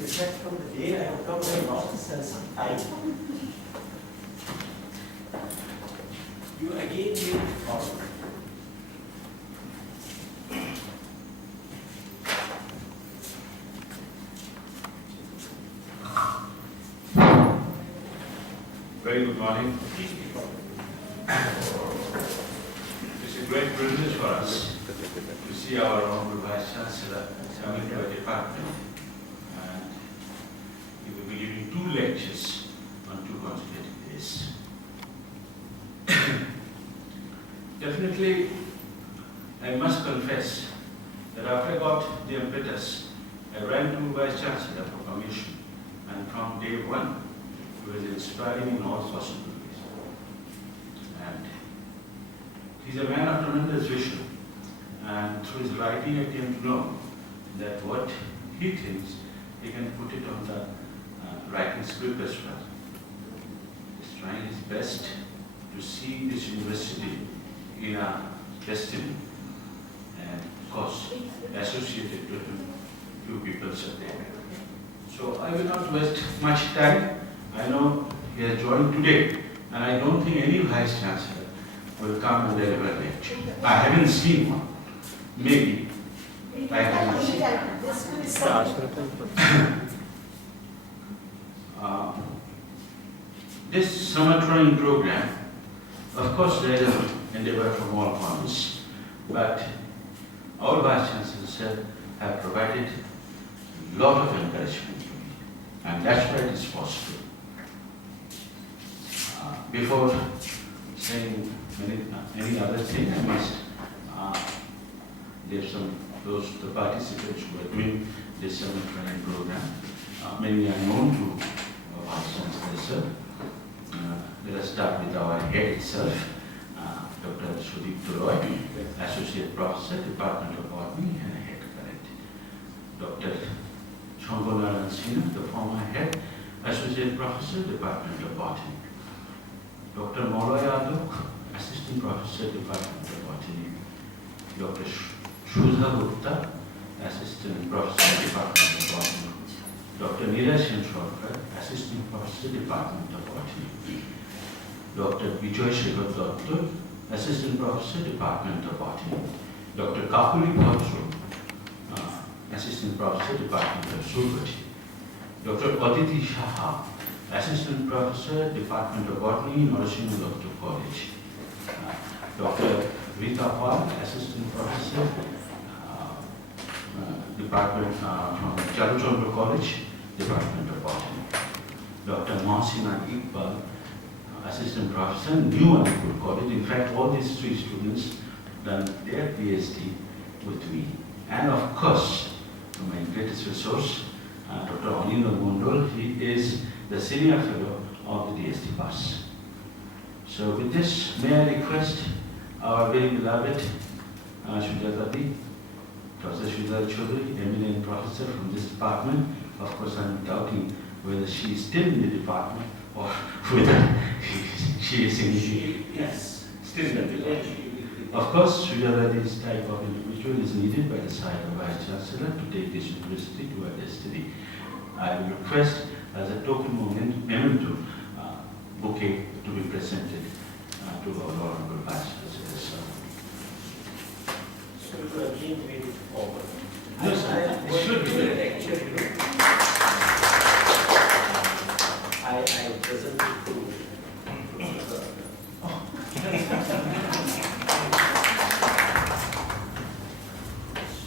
Except from the day I woke up in my office and some time. You again will follow. Very good morning. It's a great privilege for us to see our Honorable Vice Chancellor coming to our department, and he will be giving 2 lectures on 2 consecutive days. Definitely, I must confess that after I got the impetus, I ran to Vice Chancellor for permission, and from day 1, he was inspiring in all possible ways. And he's a man of tremendous vision, and through his writing I came to know that what he thinks, he can put it on the writing script as well. He's trying his best to see this university in a destiny, and of course associated to him, few people are there. So I will not waste much time. I know he has joined today, and I don't think any Vice Chancellor will come and deliver a lecture. I haven't seen one. Maybe I haven't seen this summer training program, of course there is an endeavor from all corners, but our Vice Chancellors have provided a lot of encouragement to me, and that's why it is possible. Before saying any other thing, I must give those the participants who are doing this summer training program. Many are known to Vice Chancellor, sir. Let us start with our head itself, Dr. Sudip Roy, Associate Professor, Department of Botany and Head Current. Dr. Chongonaran Sinha, the former Head, Associate Professor, Department of Botany. Dr. Mauloy Yadav, Assistant Professor, Department of Botany. Dr. Shudha Gupta, Assistant Professor, Department of Botany. Dr. Neeraj Shenshorkar, Assistant Professor, Department of Botany. Dr. Vijay Shekhar Dutta, Assistant Professor, Department of Botany. Dr. Kapuli Bhatru, Assistant Professor, Department of Zoology. Dr. Aditi Shah, Assistant Professor, Department of Botany, Narasimha Doctor College. Dr. Rita Pal, Assistant Professor, Department from Charuchandra College, Department of Botany. Dr. Mahsina Iqbal, Assistant Professor, New Anipur College. In fact, all these 3 students done their PhD with me. And of course, my greatest resource, Dr. Anindra Mondol, he is the Senior Fellow of the DST Pass. So with this, may I request our very beloved Shujata, Professor Shujata Chaudhary, eminent professor from this department. Of course, I'm doubting whether she is still in the department or whether she is in the... Yes. Still in the department. Of course, Shujata's type of individual is needed by the side of Vice Chancellor to take this university to a destiny. I will request as a token memento bouquet to be presented to our Honorable Vice Chancellor. So you again made it forward. Yes, it should be. Lecture, you know. I presented to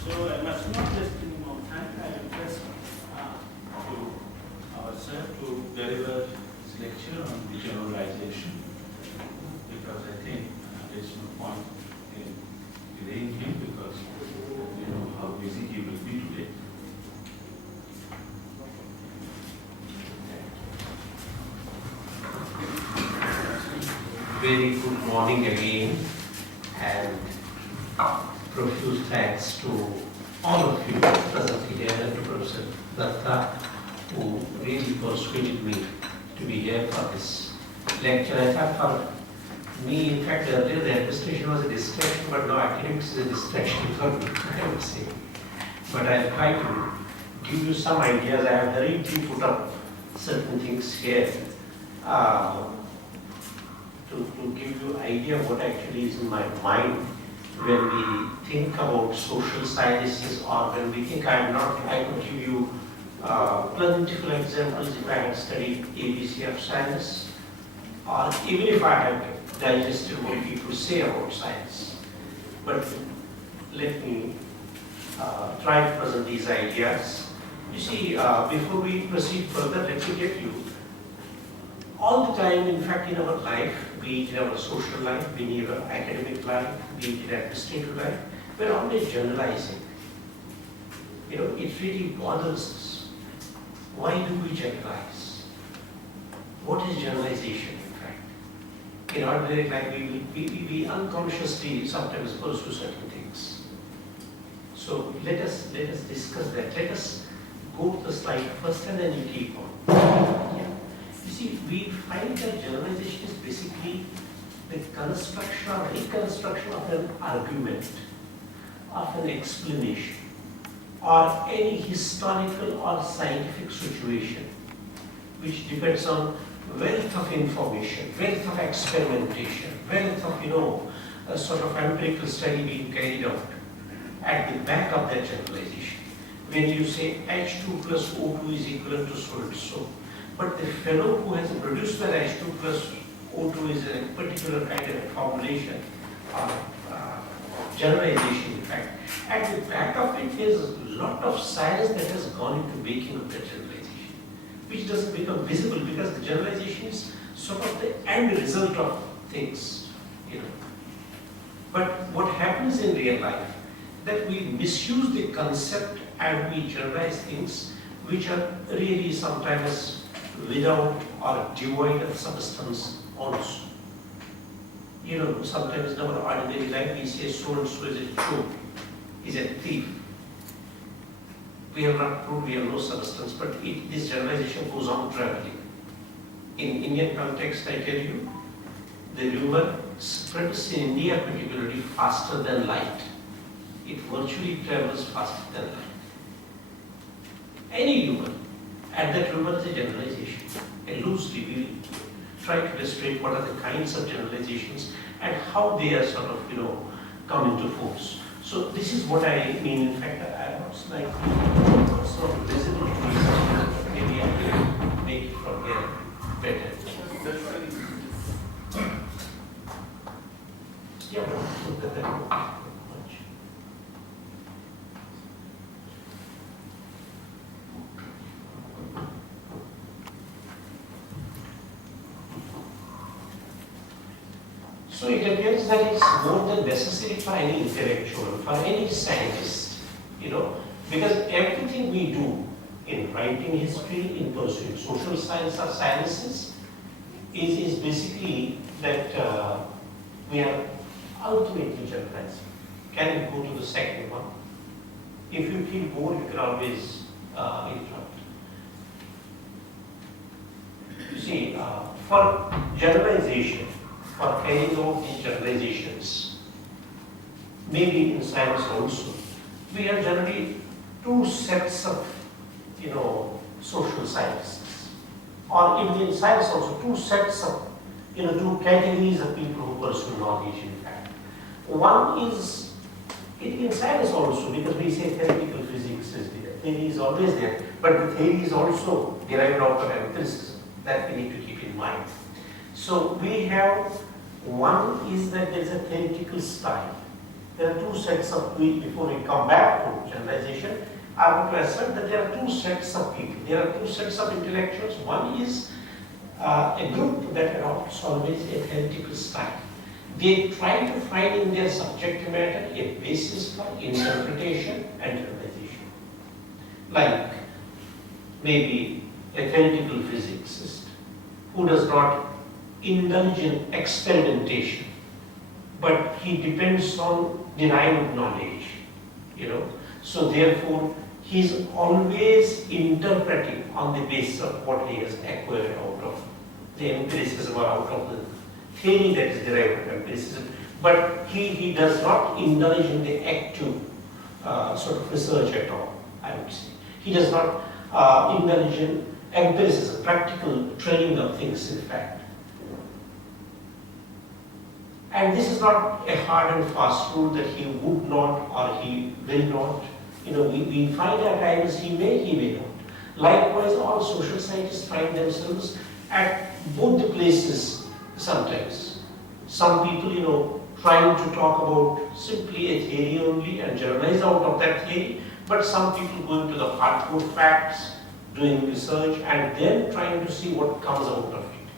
So I must not waste any more time. I request To our sir to deliver his lecture on the generalization, because I think there is no point in delaying him, because you know how busy he will be today. Very good morning again, and profuse thanks to all of you present here and to Professor Datta, who really persuaded me to be here for this lecture. I thought for me, in fact, earlier the administration was a distraction, but now academics is a distraction for me, I would say. But I'll try to give you some ideas. I have hurriedly put up certain things here to give you idea of what actually is in my mind when we think about social sciences, or when we think I could give you plentiful examples if I had studied ABC of science, or even if I had digested what people say about science. But let me try to present these ideas. You see, before we proceed further, let me get you, all the time, in fact, in our life, be it in our social life, be it in our academic life, be it in administrative life, we're always generalizing. You know, it really bothers us. Why do we generalize? What is generalization, in fact? In ordinary life, we unconsciously sometimes pursue certain things. So let us discuss that. Let us go to the slide first and then you keep on. Yeah. You see, we find that generalization is basically the construction or reconstruction of an argument, of an explanation, or any historical or scientific situation which depends on wealth of information, wealth of experimentation, wealth of, a sort of empirical study being carried out at the back of that generalization. When you say H2 plus O2 is equivalent to so and so, but the fellow who has produced that H2 plus O2 is a particular kind of formulation or generalization, in fact. At the back of it is a lot of science that has gone into making of that generalization, which doesn't become visible because the generalization is sort of the end result of things, But what happens in real life, that we misuse the concept and we generalize things which are really sometimes without or devoid of substance also. Sometimes in our ordinary life we say so and so is a chore, is a thief. We have not proved, we have no substance, but this generalization goes on traveling. In Indian context, I tell you, the rumor spreads in India particularly faster than light. It virtually travels faster than light. Any rumor, and that rumor is a generalization. And loosely we will try to illustrate what are the kinds of generalizations and how they are sort of, come into force. So this is what I mean. In fact, I was like, it's not visible to me. Maybe I can make it from here better. Yeah, but that won't much. So it appears that it's more than necessary for any intellectual, for any scientist, because everything we do in writing history, in pursuing social science or sciences, is basically that we are ultimately generalizing. Can we go to the second one? If you feel bored, you can always interrupt. You see, for generalization, for carrying out these generalizations, maybe in science also, we have generally two sets of, social sciences. Or even in science also, two sets of, two categories of people who pursue knowledge, in fact. One is, in science also, because we say theoretical physics is there. Theory is always there, but the theory is also derived out of empiricism. That we need to keep in mind. So we have, one is that there is a theoretical style. There are two sets of people. Before we come back to generalization, I want to assert that there are two sets of people. There are two sets of intellectuals. One is a group that adopts always a theoretical style. They try to find in their subject matter a basis for interpretation and generalization. Like maybe a theoretical physicist who does not indulge in experimentation, but he depends on derived knowledge, So therefore, he is always interpreting on the basis of what he has acquired out of the empiricism or out of the theory that is derived from empiricism. But he does not indulge in the active sort of research at all, I would say. He does not indulge in empiricism, practical training of things, in fact. And this is not a hard and fast rule that he would not or he will not. We find at times he may not. Likewise, all social scientists find themselves at both the places sometimes. Some people, trying to talk about simply a theory only and generalize out of that theory, but some people going to the hardcore facts, doing research, and then trying to see what comes out of it.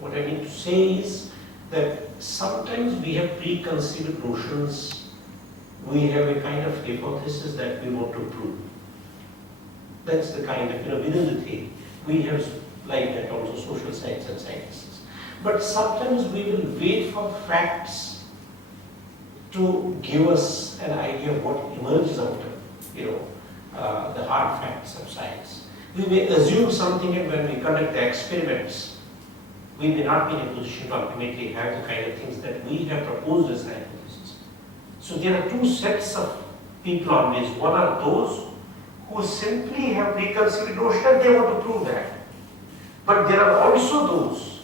What I mean to say is that sometimes we have preconceived notions, we have a kind of hypothesis that we want to prove. That's the kind of, within the theory. We have like that also social science and sciences. But sometimes we will wait for facts to give us an idea of what emerges out of, the hard facts of science. We may assume something, and when we conduct the experiments, we may not be in a position to ultimately have the kind of things that we have proposed as hypotheses. So there are two sets of people on this. One are those who simply have preconceived notion and they want to prove that. But there are also those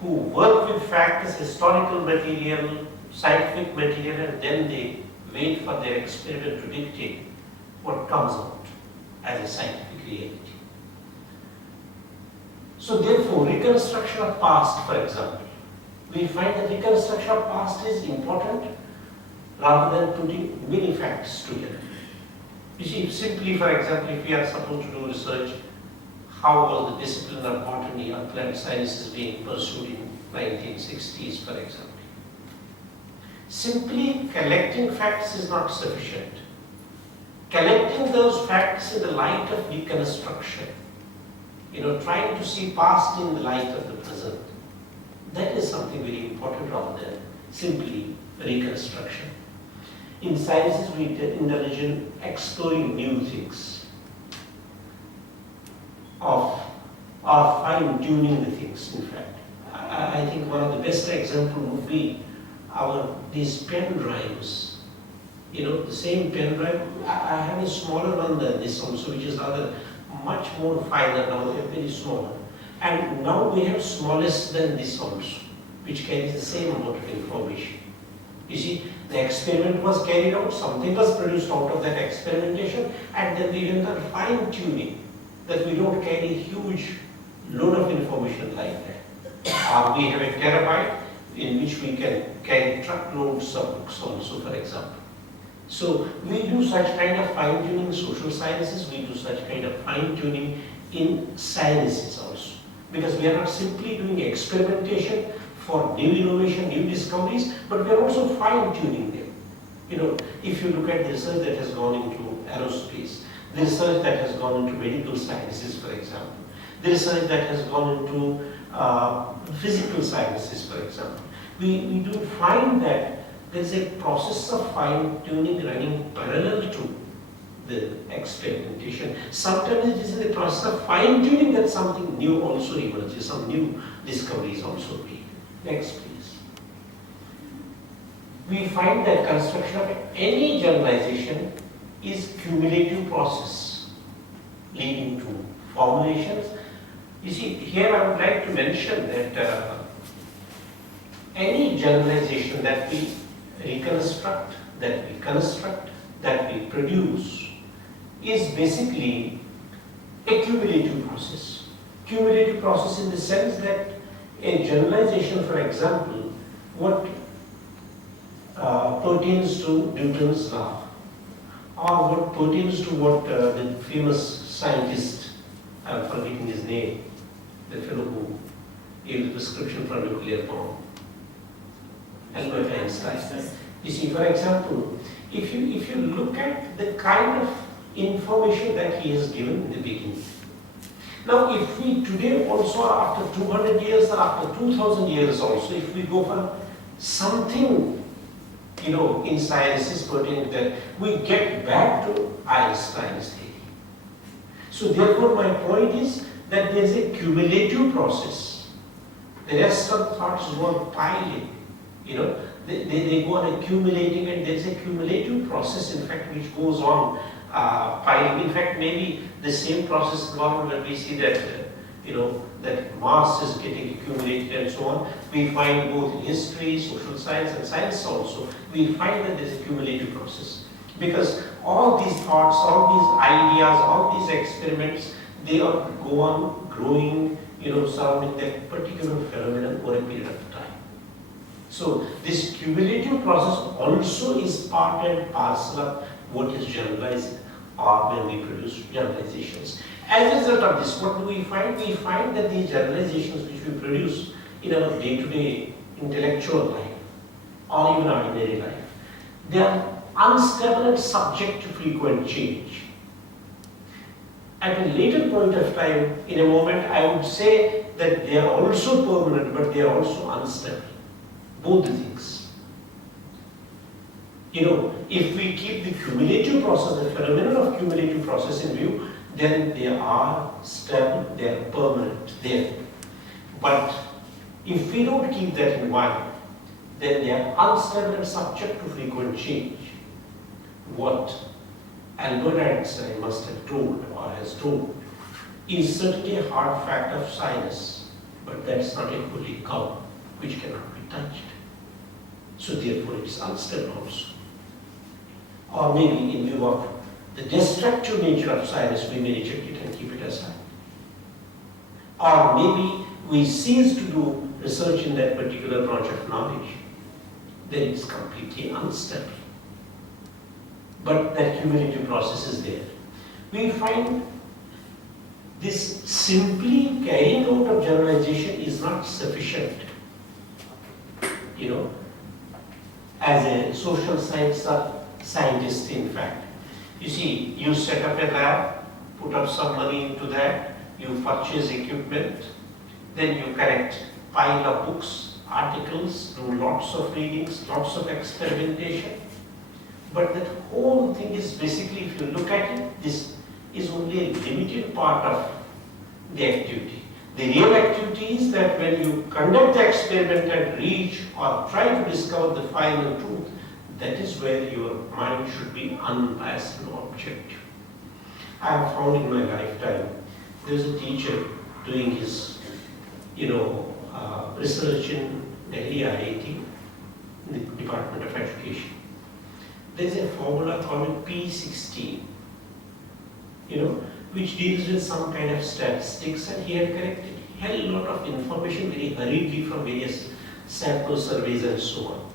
who work with fact as historical material, scientific material, and then they wait for their experiment to dictate what comes out as a scientific reality. So therefore, reconstruction of past, for example, we find that reconstruction of past is important rather than putting many facts together. You see, simply, for example, if we are supposed to do research, how was the discipline of botany or plant sciences being pursued in 1960s, for example? Simply collecting facts is not sufficient. Collecting those facts in the light of reconstruction, trying to see past in the light of the present, that is something very important rather than simply reconstruction. In sciences, we indulge in exploring new things, of fine-tuning the things, in fact. I think one of the best examples would be these pen drives. The same pen drive, I have a smaller one than this also, which is rather much more finer now, very small. And now we have smallest than this also, which carries the same amount of information. You see, the experiment was carried out, something was produced out of that experimentation, and then we went on fine-tuning that we don't carry a huge load of information like that. We have a terabyte in which we can carry truckloads of books also, for example. So we do such kind of fine-tuning in social sciences, we do such kind of fine-tuning in sciences also. Because we are not simply doing experimentation for new innovation, new discoveries, but we are also fine-tuning them. If you look at the research that has gone into aerospace, the research that has gone into medical sciences, for example, the research that has gone into physical sciences, for example, we do find that there is a process of fine-tuning running parallel to the experimentation. Sometimes it is in the process of fine-tuning that something new also emerges, some new discoveries also made. Next, please. We find that construction of any generalization is cumulative process leading to formulations. You see, here I would like to mention that any generalization that we reconstruct, that we construct, that we produce is basically a cumulative process. Cumulative process in the sense that a generalization, for example, what pertains to Newton's law, or what pertains to what the famous scientist, I'm forgetting his name, the fellow who gave the prescription for nuclear bomb, Albert Einstein. You see, for example, if you look at the kind of information that he has given in the beginning. Now, if we today also, after 200 years or after 2000 years also, if we go for something, in sciences pertaining to that, we get back to Einstein's theory. So therefore, my point is that there is a cumulative process. The rest of thoughts go on piling, they go on accumulating, and there is a cumulative process, in fact, which goes on piling. In fact, maybe the same process is gone on when we see that, that mass is getting accumulated and so on. We find both in history, social science and science also, we find that there is a cumulative process. Because all these thoughts, all these ideas, all these experiments, they are go on growing, surrounding that particular phenomenon over a period of time. So this cumulative process also is part and parcel of what is generalized or when we produce generalizations. As a result of this, what do we find? We find that these generalizations which we produce in our day-to-day intellectual life or even ordinary life, they are unstable and subject to frequent change. At a later point of time, in a moment, I would say that they are also permanent, but they are also unstable. Both the things. If we keep the cumulative process, the phenomenon of cumulative process in view, then they are stable, they are permanent there. But if we don't keep that in mind, then they are unstable and subject to frequent change. What Albert Einstein must have told or has told is certainly a hard fact of science, but that's not a holy cow which cannot be touched. So therefore it is unstable also. Or maybe in view of the destructive nature of science, we may reject it and keep it aside. Or maybe we cease to do research in that particular branch of knowledge. Then it is completely unstable. But that cumulative process is there. We find this simply carrying out of generalization is not sufficient. As a social scientist, in fact. You see, you set up a lab, put up some money into that, you purchase equipment, then you collect pile of books, articles, do lots of readings, lots of experimentation. But that whole thing is basically, if you look at it, this is only a limited part of the activity. The real activity is that when you conduct the experiment and reach or try to discover the final truth, that is where your mind should be unbiased and objective. I have found in my lifetime, there is a teacher doing his, research in Delhi IIT, in the Department of Education. There is a formula called P16, which deals with some kind of statistics, and he had collected a hell lot of information very hurriedly from various sample surveys and so on.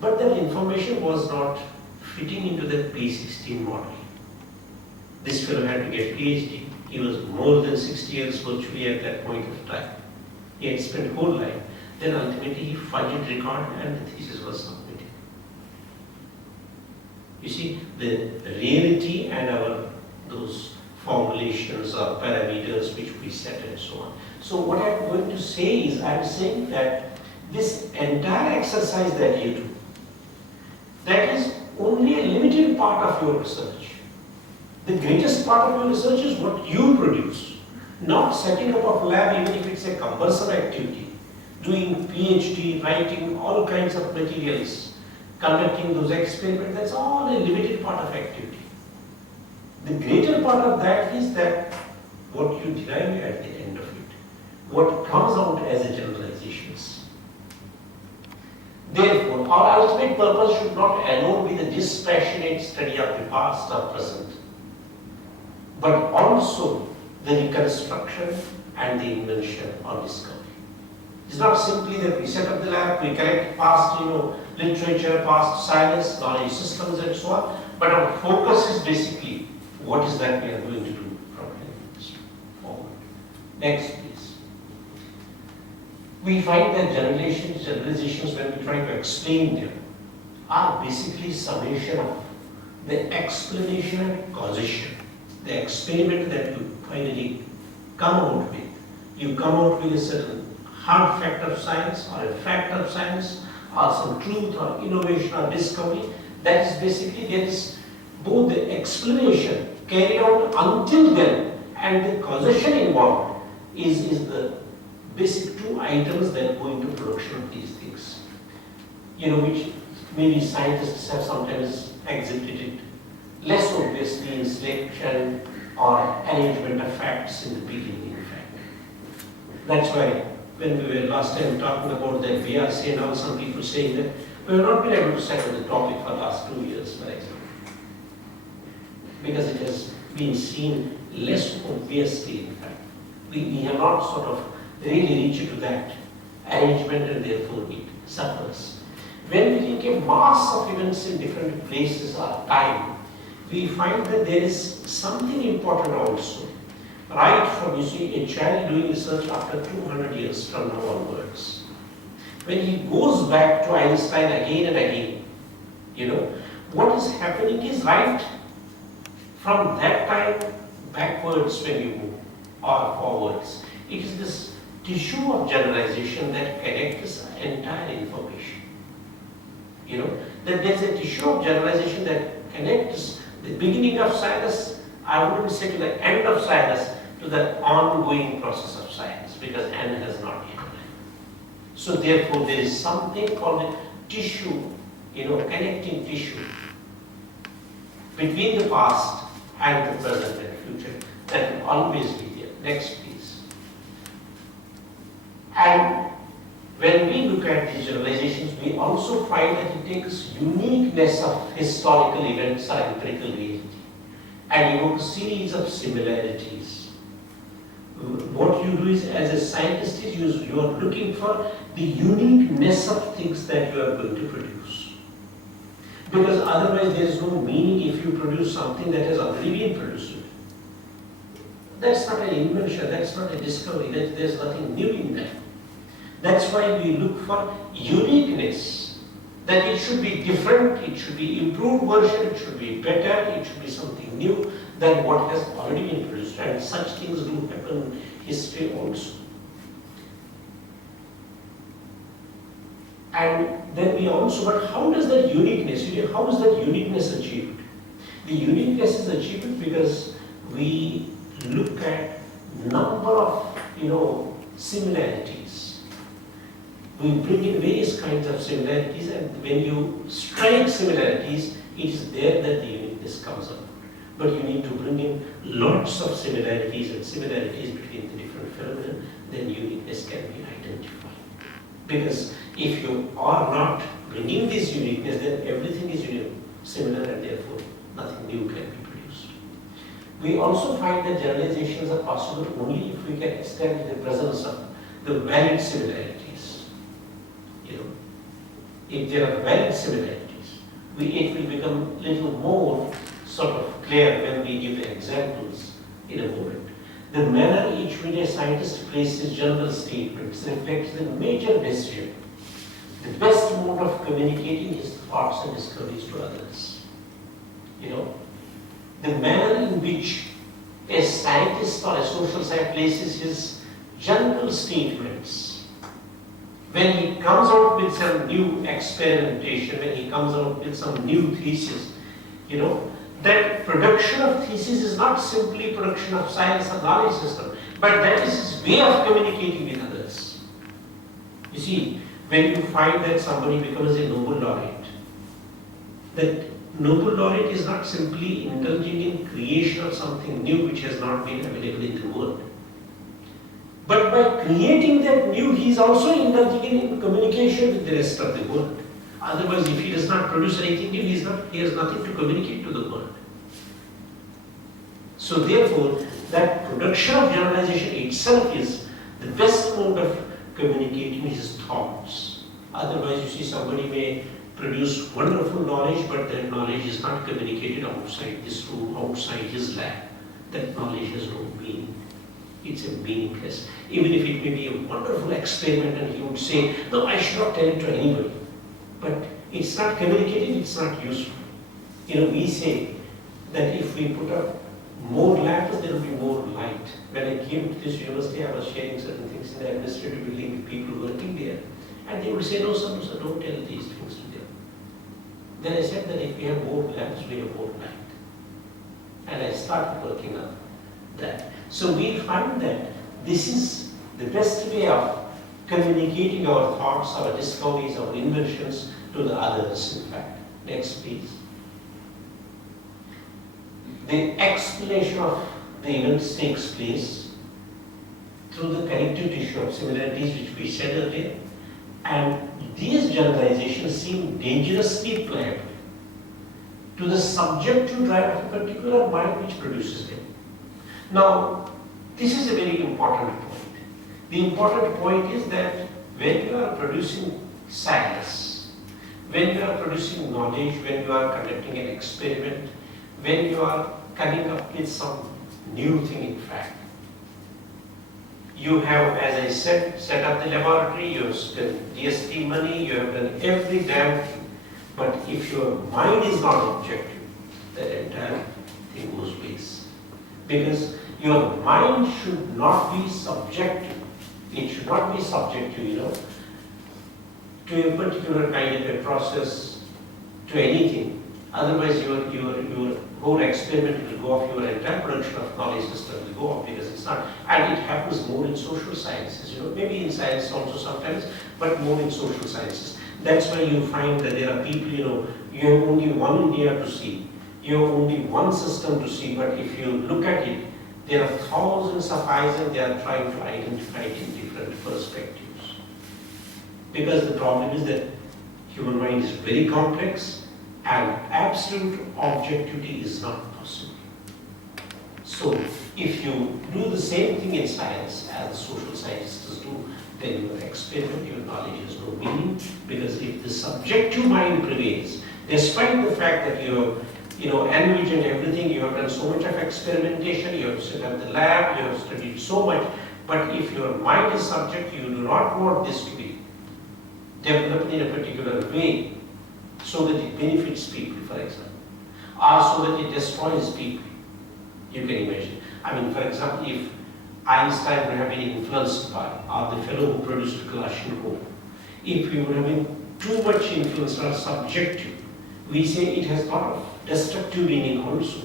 But that information was not fitting into the P16 model. This fellow had to get PhD. He was more than 60 years virtually at that point of time. He had spent whole life. Then ultimately he filed record and the thesis was submitted. You see, the reality and those formulations or parameters which we set and so on. So what I'm going to say is, I'm saying that this entire exercise that you do, that is only a limited part of your research. The greatest part of your research is what you produce, not setting up of lab even if it's a cumbersome activity, doing PhD, writing all kinds of materials, conducting those experiments, that's all a limited part of activity. The greater part of that is that what you derive at the end of it, what comes out as a generalizations. Therefore, our ultimate purpose should not alone be the dispassionate study of the past or present, but also the reconstruction and the invention or discovery. It's not simply that we set up the lab, we collect past, literature, past science, knowledge systems and so on, but our focus is basically what is that we are going to do from here forward. Next, please. We find that generalizations, when we try to explain them, are basically summation of the explanation and causation. The experiment that you finally come out with. You come out with a certain hard fact of science or a fact of science or some truth or innovation or discovery. That is basically, there is both the explanation carried out until then and the causation involved is the basic two items that go into production of these things. Which maybe scientists have sometimes exhibited less obviously in selection or arrangement of facts in the beginning, in fact. That's why when we were last time talking about that VRC and all, some people saying that we have not been able to settle the topic for the last 2 years, for example, because it has been seen less obviously, in fact. We have not sort of really reached to that arrangement, and therefore it suffers. When we think a mass of events in different places or time, we find that there is something important also. Right from, you see, a child doing research after 200 years from now onwards. When he goes back to Einstein again and again, what is happening is right from that time backwards when you move or forwards. It is this tissue of generalization that connects entire information. That there's a tissue of generalization that connects the beginning of science, I wouldn't say to the end of science, to the ongoing process of science, because end has not yet arrived. So therefore there is something called a tissue, connecting tissue between the past and the present and future that will always be there. Next please. And when we look at these generalizations, we also find that it takes uniqueness of historical events or empirical reality and evoke a series of similarities. What you do is, as a scientist, is you are looking for the uniqueness of things that you are going to produce. Because otherwise there is no meaning if you produce something that has already been produced. That's not an invention, that's not a discovery, there's nothing new in that. That's why we look for uniqueness, that it should be different, it should be improved version, it should be better, it should be something new than what has already been produced. And such things do happen in history also. And then we also, but how does that uniqueness, how is that uniqueness achieved? The uniqueness is achieved because we look at number of, similarities. We bring in various kinds of similarities, and when you strike similarities, it is there that the uniqueness comes out. But you need to bring in lots of similarities and similarities between the different phenomena, then uniqueness can be identified. Because if you are not bringing this uniqueness, then everything is similar and therefore nothing new can be produced. We also find that generalizations are possible only if we can establish the presence of the valid similarities. If there are valid similarities, it will become a little more sort of clear when we give the examples in a moment. The manner in which a scientist places general statements reflects the major decision, the best mode of communicating his thoughts and discoveries to others. The manner in which a scientist or a social scientist places his general statements, when he comes out with some new experimentation, when he comes out with some new thesis, that production of thesis is not simply production of science or knowledge system, but that is his way of communicating with others. You see, when you find that somebody becomes a Nobel laureate, that Nobel laureate is not simply indulging in creation of something new which has not been available in the world. But by creating that new, he is also indulging in communication with the rest of the world. Otherwise, if he does not produce anything new, he has nothing to communicate to the world. So therefore, that production of generalization itself is the best mode of communicating his thoughts. Otherwise, you see, somebody may produce wonderful knowledge, but that knowledge is not communicated outside this room, outside his lab. That knowledge has no meaning. It's a meaningless. Even if it may be a wonderful experiment and he would say, no, I should not tell it to anybody. But it's not communicated, it's not useful. We say that if we put up more lamps, there will be more light. When I came to this university, I was sharing certain things in the administrative building with people working there. And they would say, no, sir, don't tell these things to them. Then I said that if we have more lamps, we have more light. And I started working on that. So we find that this is the best way of communicating our thoughts, our discoveries, our inventions to the others, in fact. Next, please. the explanation of the events takes place through the connective tissue of similarities which we said earlier, and these generalizations seem dangerously pliable to the subjective drive of a particular mind which produces them. Now, this is a very important point. The important point is that when you are producing science, when you are producing knowledge, when you are conducting an experiment, when you are coming up with some new thing in fact, you have, as I said, set up the laboratory, you have spent GST money, you have done every damn thing. But if your mind is not objective, the entire thing goes waste. Because your mind should not be subjective. It should not be subjective, to a particular kind of a process, to anything. Otherwise, your whole experiment will go off, your entire production of knowledge system will go off, because it's not. And it happens more in social sciences, maybe in science also sometimes, but more in social sciences. That's why you find that there are people, you have only one India to see, you have only one system to see, but if you look at it, there are thousands of eyes and they are trying to identify it in different perspectives. Because the problem is that human mind is very complex and absolute objectivity is not possible. So if you do the same thing in science as social scientists do, then your experiment, your knowledge has no meaning, because if the subjective mind prevails, despite the fact that you have envisioned everything, you have done so much of experimentation, you have set up the lab, you have studied so much, but if your mind is subject, you do not want this to be developed in a particular way so that it benefits people, for example, or so that it destroys people. You can imagine. For example, if Einstein would have been influenced by, or the fellow who produced Kalashnikov, if he would have been too much influenced or subjective, we say it has lot of destructive meaning also.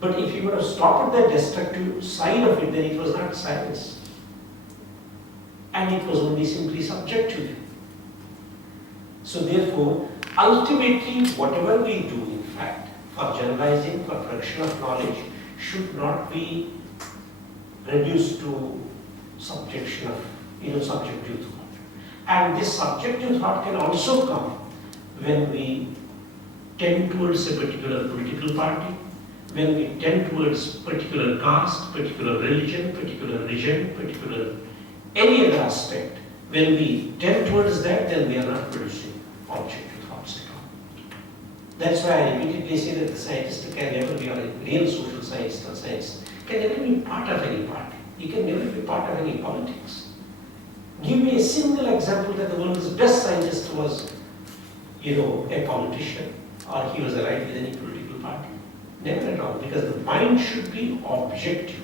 But if you would have stopped the destructive side of it, then it was not science. And it was only simply subjective. So therefore, ultimately, whatever we do, in fact, for generalizing, for production of knowledge, should not be reduced to subjection of, subjective thought. And this subjective thought can also come when we tend towards a particular political party, when we tend towards particular caste, particular religion, particular region, particular any other aspect. When we tend towards that, then we are not producing objective thoughts at all. That's why I repeatedly say that the scientist can never be, or a real social scientist or science can never be part of any party. He can never be part of any politics. Give me a single example that the world's best scientist was, a politician, or he was allied with any political party. Never at all, because the mind should be objective.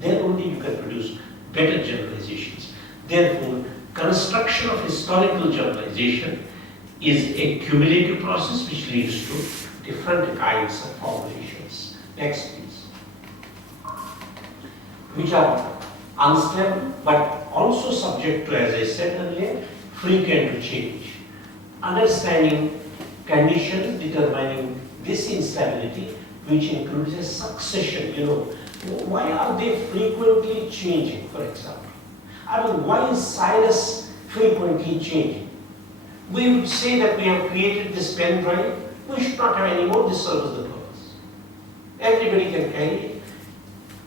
Then only you can produce better generalizations. Therefore, construction of historical generalization is a cumulative process which leads to different kinds of formulations. Next, please. Which are unstable but also subject to, as I said earlier, frequent change. Understanding conditions determining this instability, which includes a succession. Why are they frequently changing, for example? Why is sinus frequently changing? We would say that we have created this pen drive, we should not have any more, this serves the purpose. Everybody can carry it.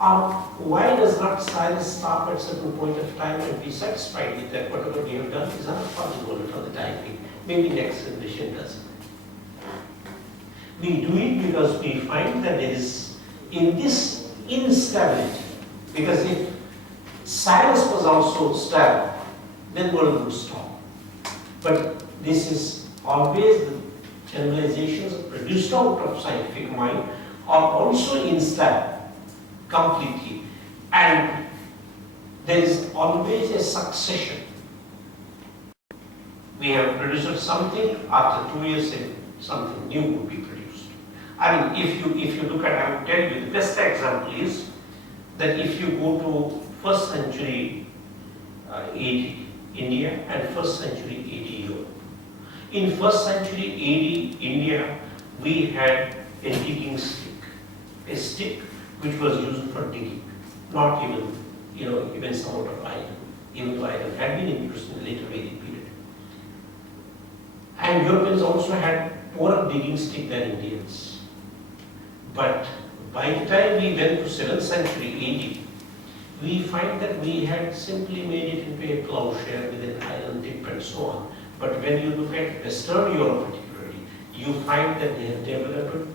Or why does not sinus stop at a certain point of time and be satisfied with that whatever we have done is not possible for the time being? Maybe next generation does. We do it because we find that there is, in this instability, because if science was also stable, then world would stop. But this is always the generalizations produced out of scientific mind are also instable completely, and there is always a succession. We have produced something, after 2 years something new would be produced. If you look at, I will tell you, the best example is that if you go to 1st century AD India and 1st century AD Europe. In 1st century AD India, we had a digging stick. a stick which was used for digging, not even, even some sort of iron, even though iron had been introduced in the later Vedic period. And Europeans also had poorer digging stick than Indians. But by the time we went to 7th century AD, we find that we had simply made it into a plowshare with an iron tip and so on. But when you look at Western Europe particularly, you find that they have developed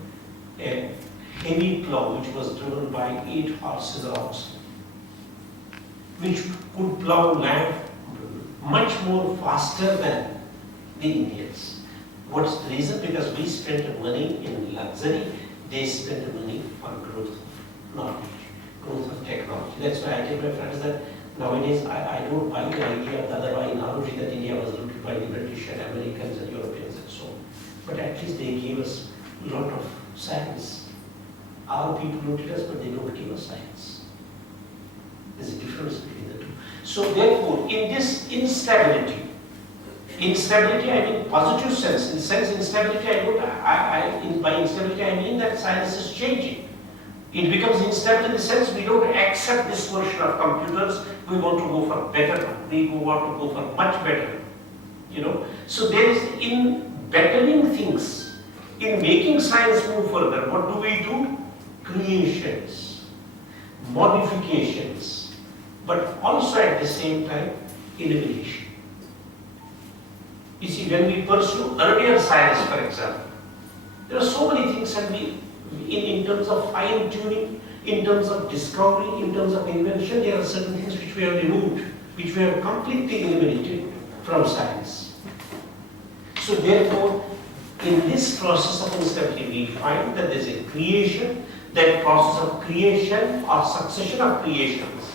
a heavy plow which was driven by 8 horses or oxen, which could plow land much more faster than the Indians. What's the reason? Because we spent money in luxury, they spent money for growth of knowledge, growth of technology. That's why I tell my friends that nowadays I don't buy the idea of the other analogy that India was looted by the British and Americans and Europeans and so on. But at least they gave us a lot of science. Our people looted us, but they don't give us science. There's a difference between the two. So therefore, in this instability I mean positive sense. In sense instability, by instability I mean that science is changing. It becomes instable in the sense we don't accept this version of computers. We want to go for better. We want to go for much better. So there is in bettering things, in making science move further. What do we do? Creations, modifications, but also at the same time elimination. You see, when we pursue earlier science, for example, there are so many things and in terms of fine tuning, in terms of discovery, in terms of invention, there are certain things which we have removed, which we have completely eliminated from science. So therefore, in this process of instability, we find that there is a creation. That process of creation or succession of creations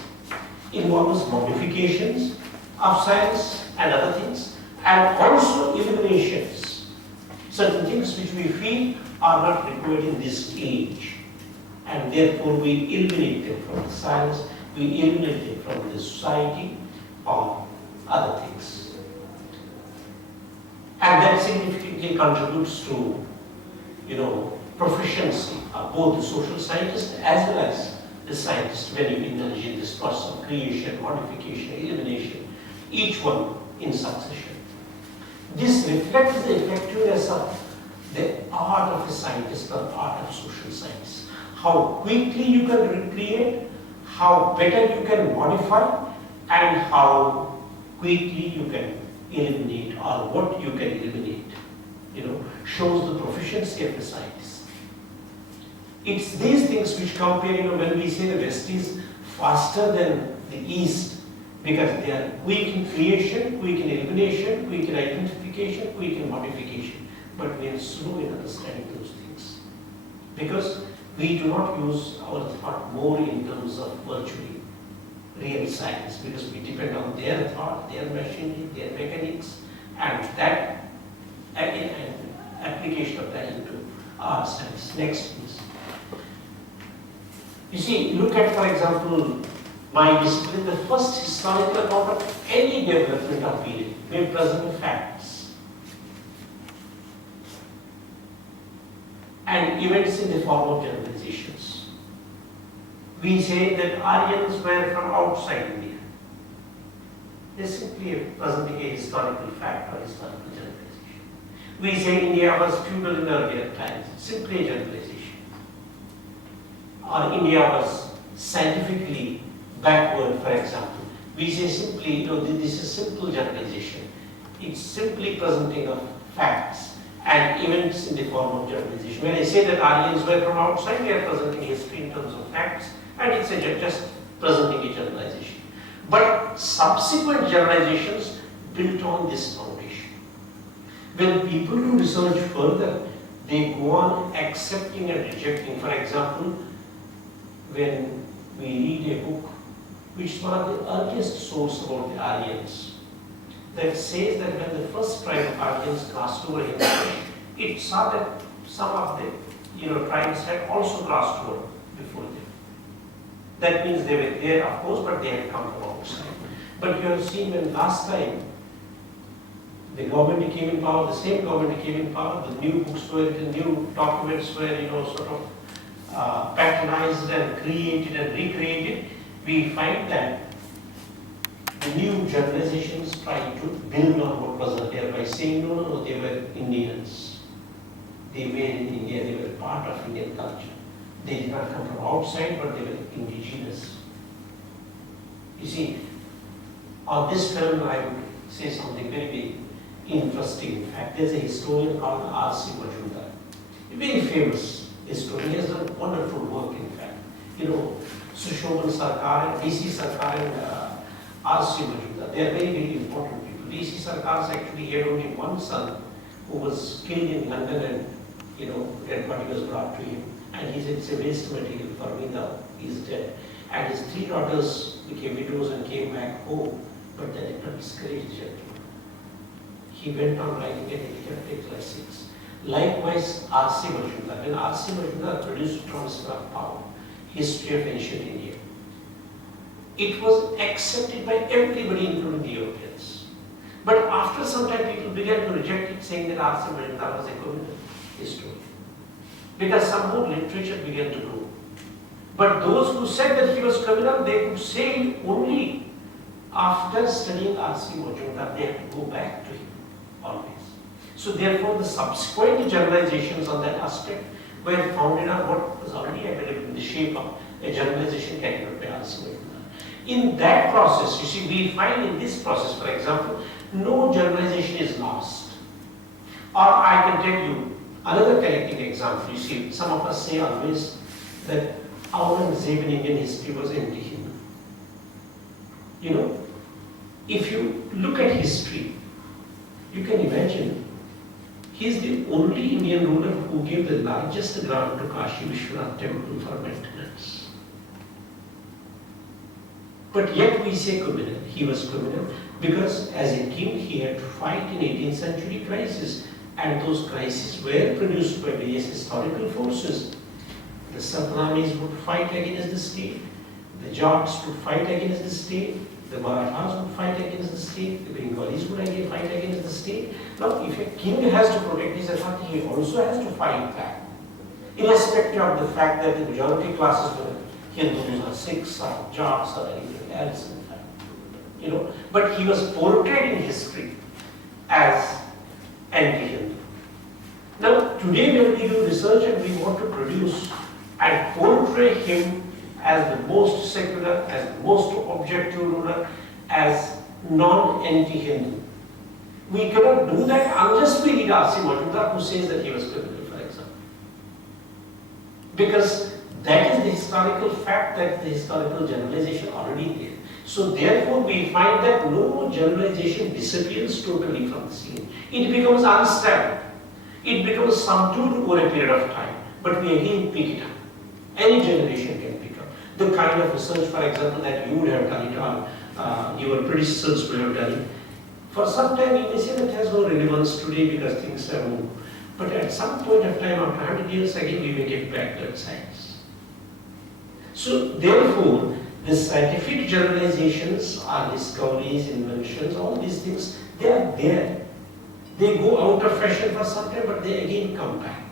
involves modifications of science and other things, and also eliminations. Certain things which we feel are not required in this age, and therefore we eliminate them from the science, we eliminate them from the society or other things. And that significantly contributes to, proficiency of both the social scientists as well as the scientists when you indulge in this process of creation, modification, elimination, each one in succession. This reflects the effectiveness of the art of a scientist or art of social science. How quickly you can recreate, how better you can modify, and how quickly you can eliminate or what you can eliminate, shows the proficiency of the scientist. It's these things which compare, when we say the West is faster than the East, because they are quick in creation, quick in elimination, quick in identification, quick in modification. But we are slow in understanding those things. Because we do not use our thought more in terms of virtually real science, because we depend on their thought, their machinery, their mechanics, and that application of that into our science. Next, please. You see, look at, for example, my discipline, the first historical account of any development of period may present facts and events in the form of generalizations. We say that Aryans were from outside India. They simply presenting a historical fact or historical generalization. We say India was feudal in earlier times, simply a generalization. Or India was scientifically backward, for example. We say simply, this is simple generalization. It's simply presenting of facts and events in the form of generalization. When I say that Aryans were from outside, we are presenting history in terms of facts, and it's just presenting a generalization. But subsequent generalizations built on this foundation. When people do research further, they go on accepting and rejecting. For example, when we read a book which is one of the earliest source about the Aryans, that says that when the first tribe of Aryans crossed over India, it saw that some of the tribes had also crossed over before them. That means they were there, of course, but they had come from outside. But you have seen when last time the government came in power, the same government came in power, the new books were written, new documents were, sort of patronized and created and recreated, we find that the new generalizations try to build on what was there by saying, no, no, no, they were Indians. They were in India, they were part of Indian culture. They did not come from outside, but they were indigenous. You see, on this film, I would say something very, very interesting. In fact, there's a historian called R.C. Majumdar, a very famous historian. He has done wonderful work, in fact. You know, Sushobhan Sarkar, D.C. Sarkar and R.C. Majumdar, they are very, very important people. D.C. Sarkar actually had only one son who was killed in London and, you know, dead body was brought to him. And he said, it's a waste material for me now, he's dead. And his 3 daughters became widows and came back home, but that did not discourage the gentleman. He went on writing and he kept take classics. Likewise, R.C. Majumdar. When R.C. Majumdar produced Transfer of Power, History of Ancient India, it was accepted by everybody, including the Europeans. But after some time, people began to reject it, saying that R.C. Majumdar was a communal historian. Because some more literature began to grow. But those who said that he was criminal, they could say only after studying R.C. Majumdar, they had to go back to him always. So therefore, the subsequent generalizations on that aspect were founded on what was already available in the shape of a generalization carried out by R.C. Majumdar. In that process, you see, we find in this process, for example, no generalization is lost. Or I can tell you another connecting example. You see, some of us say always that Aurangzeb in Indian history was anti-Hindu. You know, if you look at history, you can imagine he is the only Indian ruler who gave the largest grant to Kashi Vishwanath temple for maintenance. But yet we say criminal. He was criminal because as a king he had to fight in 18th century crisis, and those crises were produced by various historical forces. The Satnamis would fight against the state, the Jats would fight against the state, the Marathas would fight against the state, the Bengalis would again fight against the state. Now, if a king has to protect his authority, he also has to fight back, irrespective of the fact that the majority classes were Hindus or Sikhs or Jats or anything else, in fact. You know, but he was portrayed in history as anti-Hindu. Now, today when we do research and we want to produce and portray him as the most secular, as the most objective ruler, as non-anti-Hindu, we cannot do that unless we read R.C. Majumdar, who says that he was criminal, for example. Because that is the historical fact, that the historical generalization already there. So therefore we find that no generalization disappears totally from the scene. It becomes unstable. It becomes subdued over a period of time. But we again pick it up. Any generation can pick up. The kind of research, for example, that you would have done it or your predecessors would have done it. For some time you may say that has no relevance today because things have moved. But at some point of time, after 100 years again, we may get back to that science. So therefore, the scientific generalizations are discoveries, inventions, all these things, they are there. They go out of fashion for some time, but they again come back.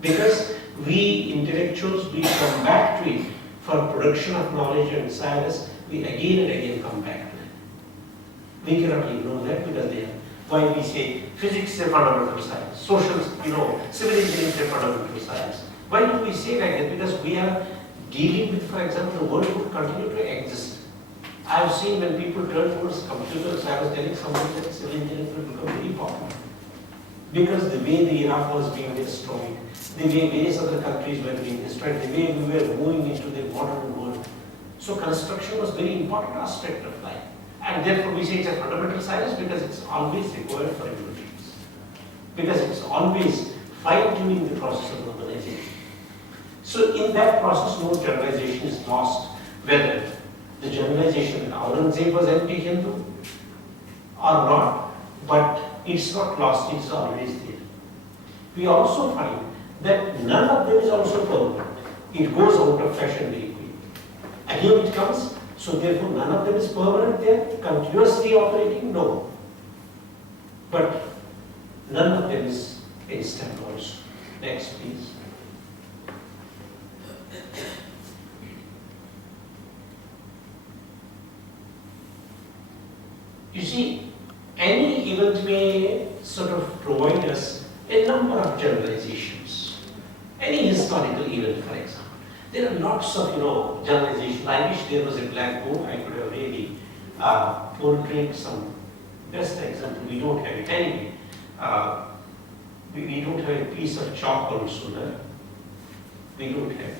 Because we intellectuals, we come back to it for production of knowledge and science, we again and again come back to it. We cannot ignore that because they are. Why we say physics is a fundamental science, social, civil engineering is a fundamental science. Why do we say like that? Because we are dealing with, for example, the world would continue to exist. I have seen when people turn towards computers, I was telling someone that civil engineering will become very popular. Because the way the Iraq was being destroyed, the way various other countries were being destroyed, the way we were moving into the modern world. So construction was a very important aspect of life. And therefore we say it's a fundamental science because it's always required for human beings. Because it's always fine-tuning the process of urbanization. So in that process, no generalization is lost, whether the generalization that Aurangzeb was anti-Hindu or not, but it's not lost, it's always there. We also find that none of them is also permanent. It goes out of fashion very quickly. Again it comes, so therefore none of them is permanent, they are continuously operating, no. But none of them is instant also. Next please. You see, any event may sort of provide us a number of generalizations. Any historical event, for example. There are lots of, generalizations. I wish there was a blackboard. I could have really portrayed some best example. We don't have it anyway. We don't have a piece of chalk also there. We don't have it.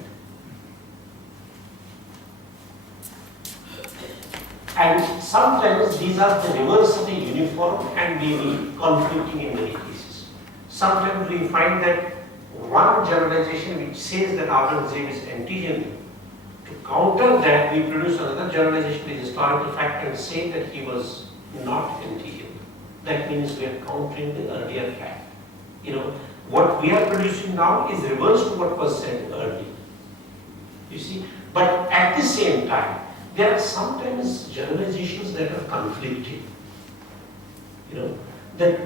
And sometimes these are the reverse of the uniform and may be conflicting in many cases. Sometimes we find that one generalization which says that Aurangzeb is anti-Hindu. To counter that, we produce another generalization with historical fact and say that he was not anti-Hindu. That means we are countering the earlier fact. What we are producing now is reverse to what was said earlier. You see, but at the same time, there are sometimes generalizations that are conflicting. That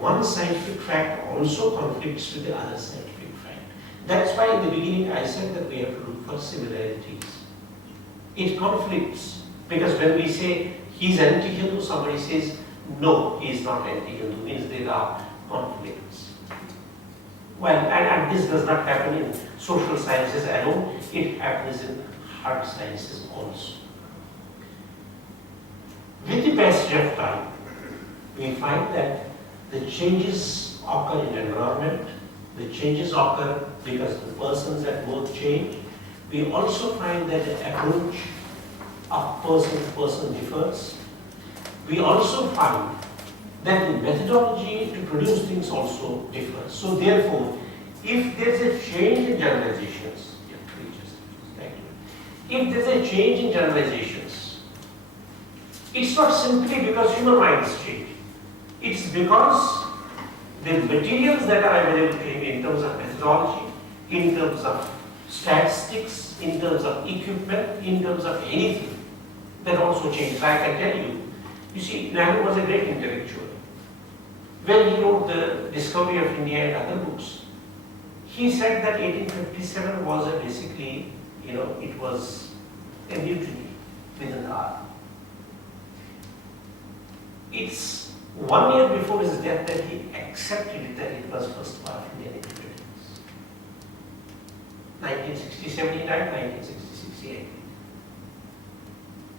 one scientific fact also conflicts with the other scientific fact. That's why in the beginning I said that we have to look for similarities. It conflicts because when we say he's anti-Hindu, somebody says no, he is not anti-Hindu, means there are conflicts. Well, and this does not happen in social sciences alone, it happens in hard sciences also. With the passage of time, we find that the changes occur in environment, the changes occur because the persons at work change. We also find that the approach of person to person differs. We also find that the methodology to produce things also differs. So therefore, if there is a change in generalizations, if there is a change in generalizations, it's not simply because human minds change. It's because the materials that are available to him in terms of methodology, in terms of statistics, in terms of equipment, in terms of anything, that also changes. I can tell you, see, Nehru was a great intellectual. When he wrote the Discovery of India and other books, he said that 1857 was basically, it was a mutiny within the army. It's 1 year before his death that he accepted that it was first part of Indian independence. 1967 he died, 1966 he died.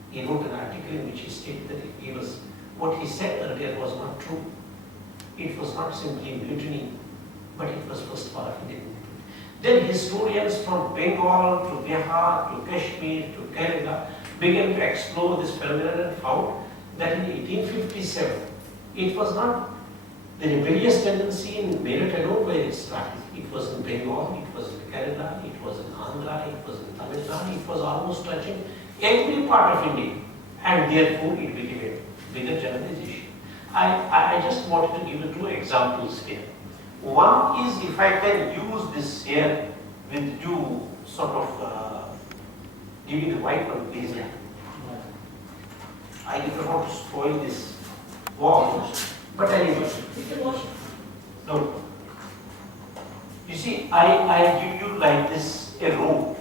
He wrote an article in which he stated that what he said earlier was not true. It was not simply mutiny, but it was first part of Indian independence. Then historians from Bengal to Bihar to Kashmir to Kerala began to explore this phenomenon and found that in 1857, it was not the rebellious tendency in Meerut alone where it started. It was in Bengal, it was in Kerala, it was in Andhra, it was in Tamil Nadu, it was almost touching every part of India, and therefore it became a bigger generalization. I just wanted to give you two examples here. One is if I can use this here with you sort of give me the white one, please. Yeah. I didn't want to spoil this wall, but anyway. No. You see, I give you like this a rope.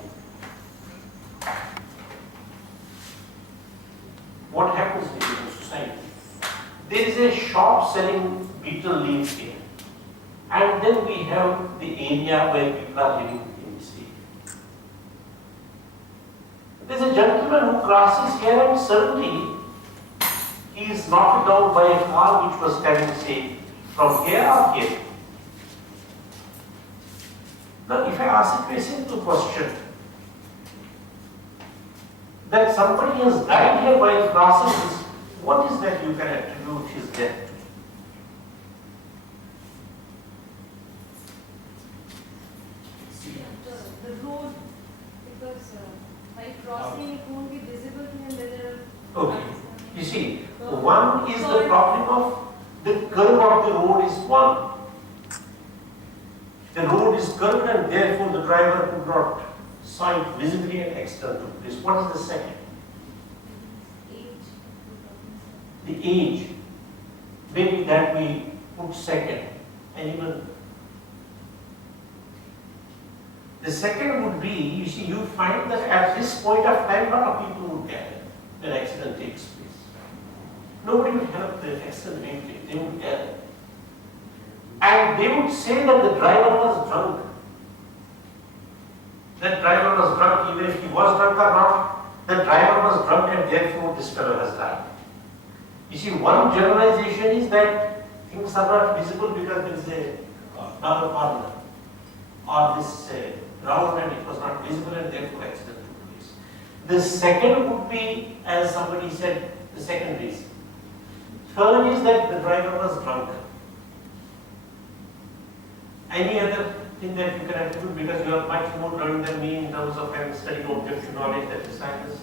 What happens in the society? There is a shop selling betel leaves here. And then we have the area where people are living in this area. There is a gentleman who crosses here and suddenly he is knocked down by a car which was coming, say, from here or here. Now, if I ask a very simple question, that somebody has died here while crossing this, what is that you can attribute his death to? The road, because by crossing it won't be visible to him whether. Okay. You see, one is the problem of the curve of the road is one. The road is curved and therefore the driver could not saw it visibly and external to this. What is the second? Age. The age. Maybe that we put second. And even The second would be, you see, you find that at this point of time, a lot of people would gather when accident takes place. Nobody would help the accident victim, they would gather. And they would say that the driver was drunk. That driver was drunk, even if he was drunk or not, the driver was drunk and therefore this fellow has died. You see, one generalization is that things are not visible because there is a double corner or this round and it was not visible and therefore accident took place. The second would be, as somebody said, the second reason. Third is that the driver was drunk. Any other thing that you can attribute, because you are much more learned than me in terms of having studied objective knowledge that is science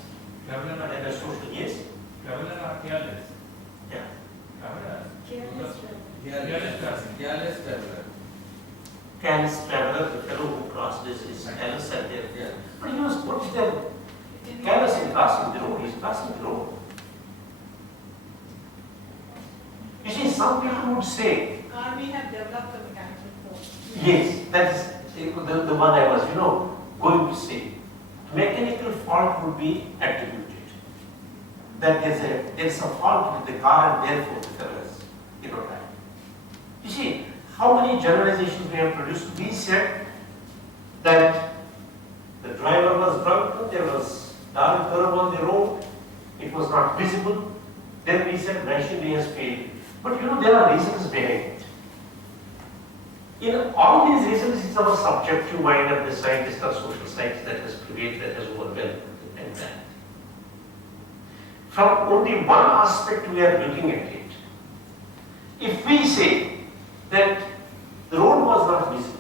Traveler and social, yes? traveler are careless. Yeah. Traveler. Careless driver. Careless person. Careless traveler. Careless traveler, the fellow who crossed this is careless and there. Yeah. But he was, what is that? Careless in crossing the road, he's crossing the road. You see, some people would say, Car may have developed a mechanical fault. yes, that's the one I was, going to say. Mechanical fault would be attributed. That there's a fault with the car and therefore the fellow has, died. You see, how many generalizations we have produced? We said that the driver was drunk, there was dark curve on the road, it was not visible. Then we said machinery has failed. But there are reasons behind it. In all these reasons, it's our subjective mind of the scientist or social science that has prevailed, that has overwhelmed and that. From only one aspect we are looking at it. If we say that the road was not visible,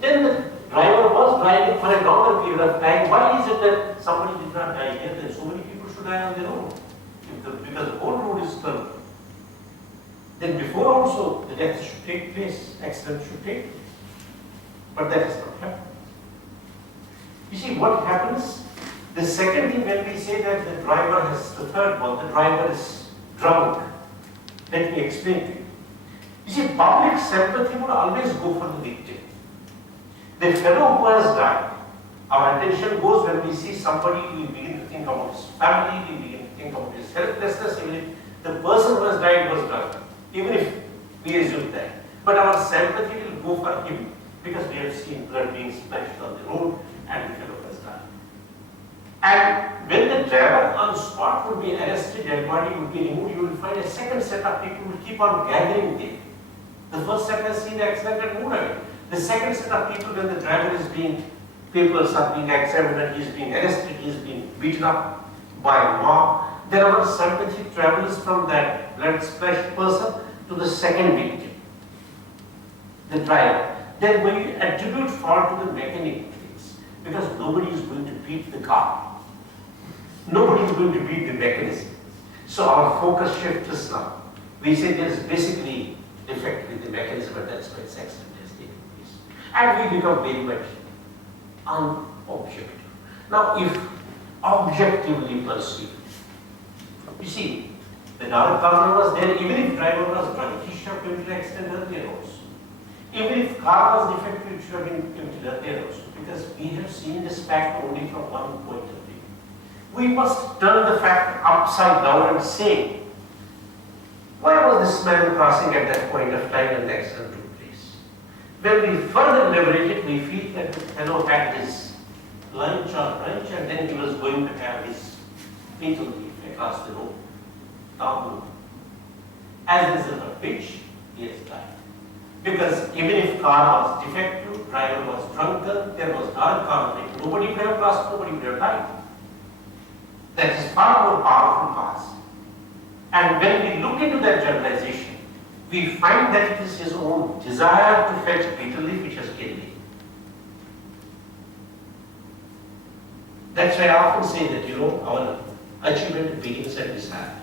then the driver was driving for a longer period of time. Why is it that somebody did not die here? Then so many people should die on the road. Because the whole road is curved. Then before also the death should take place, accident should take place. But that has not happened. You see what happens? The second thing, when we say that the driver has, the third one, the driver is drunk. Let me explain to you. You see, public sympathy would always go for the victim. The fellow who has died, our attention goes when we see somebody, we begin to think about his family, we begin to think about his helplessness, even if the person who has died was drunk, even if we assume that. But our sympathy will go for him because we have seen blood being splashed on the road and the fellow has died. And when the driver on spot would be arrested, dead body would be removed, you will find a second set of people will keep on gathering there. The first set has seen the accident and moved away. The second set of people, when the driver is being, papers are being examined and he is being arrested, he is being beaten up by a mob, there are sympathy travels from that blood splashed person to the second victim, the driver. Then when you attribute fault to the mechanic things, because nobody is going to beat the car. Nobody is going to beat the mechanism. So our focus shifts now. We say there is basically defect with the mechanism and that's why its accident has taken place. And we become very much unobjective. Now if objectively perceived, you see, the dark corner was there, even if driver was drunk, he should have committed accident earlier also. Even if car was defective, it should have been committed earlier also. Because we have seen this fact only from one point of view. We must turn the fact upside down and say, why was this man crossing at that point of time when the accident took place? When we further leverage it, we feel that the fellow had his lunch or brunch and then he was going to have his fatal leave across the road, top road. As a result of which, he has died. Because even if car was defective, driver was drunken, there was dark conflict, nobody would have crossed, nobody would have died. That is far more powerful cause. And when we look into that generalization, we find that it is his own desire to fetch bitter leaf which has killed him. That's why I often say that, our achievement begins at desire.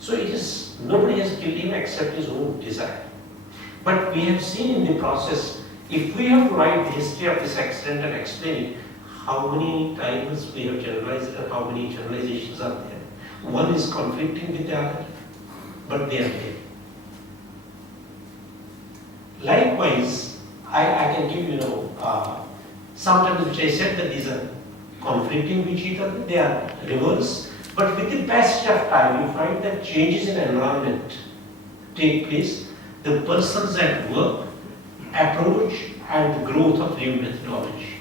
So it is, nobody has killed him except his own desire. But we have seen in the process, if we have to write the history of this accident and explain how many times we have generalized and how many generalizations are there. One is conflicting with the other, but they are there. Likewise, I can give Sometimes, which I said that these are conflicting with each other, they are reverse. But with the passage of time, you find that changes in environment take place. The persons at work approach and the growth of new methodology.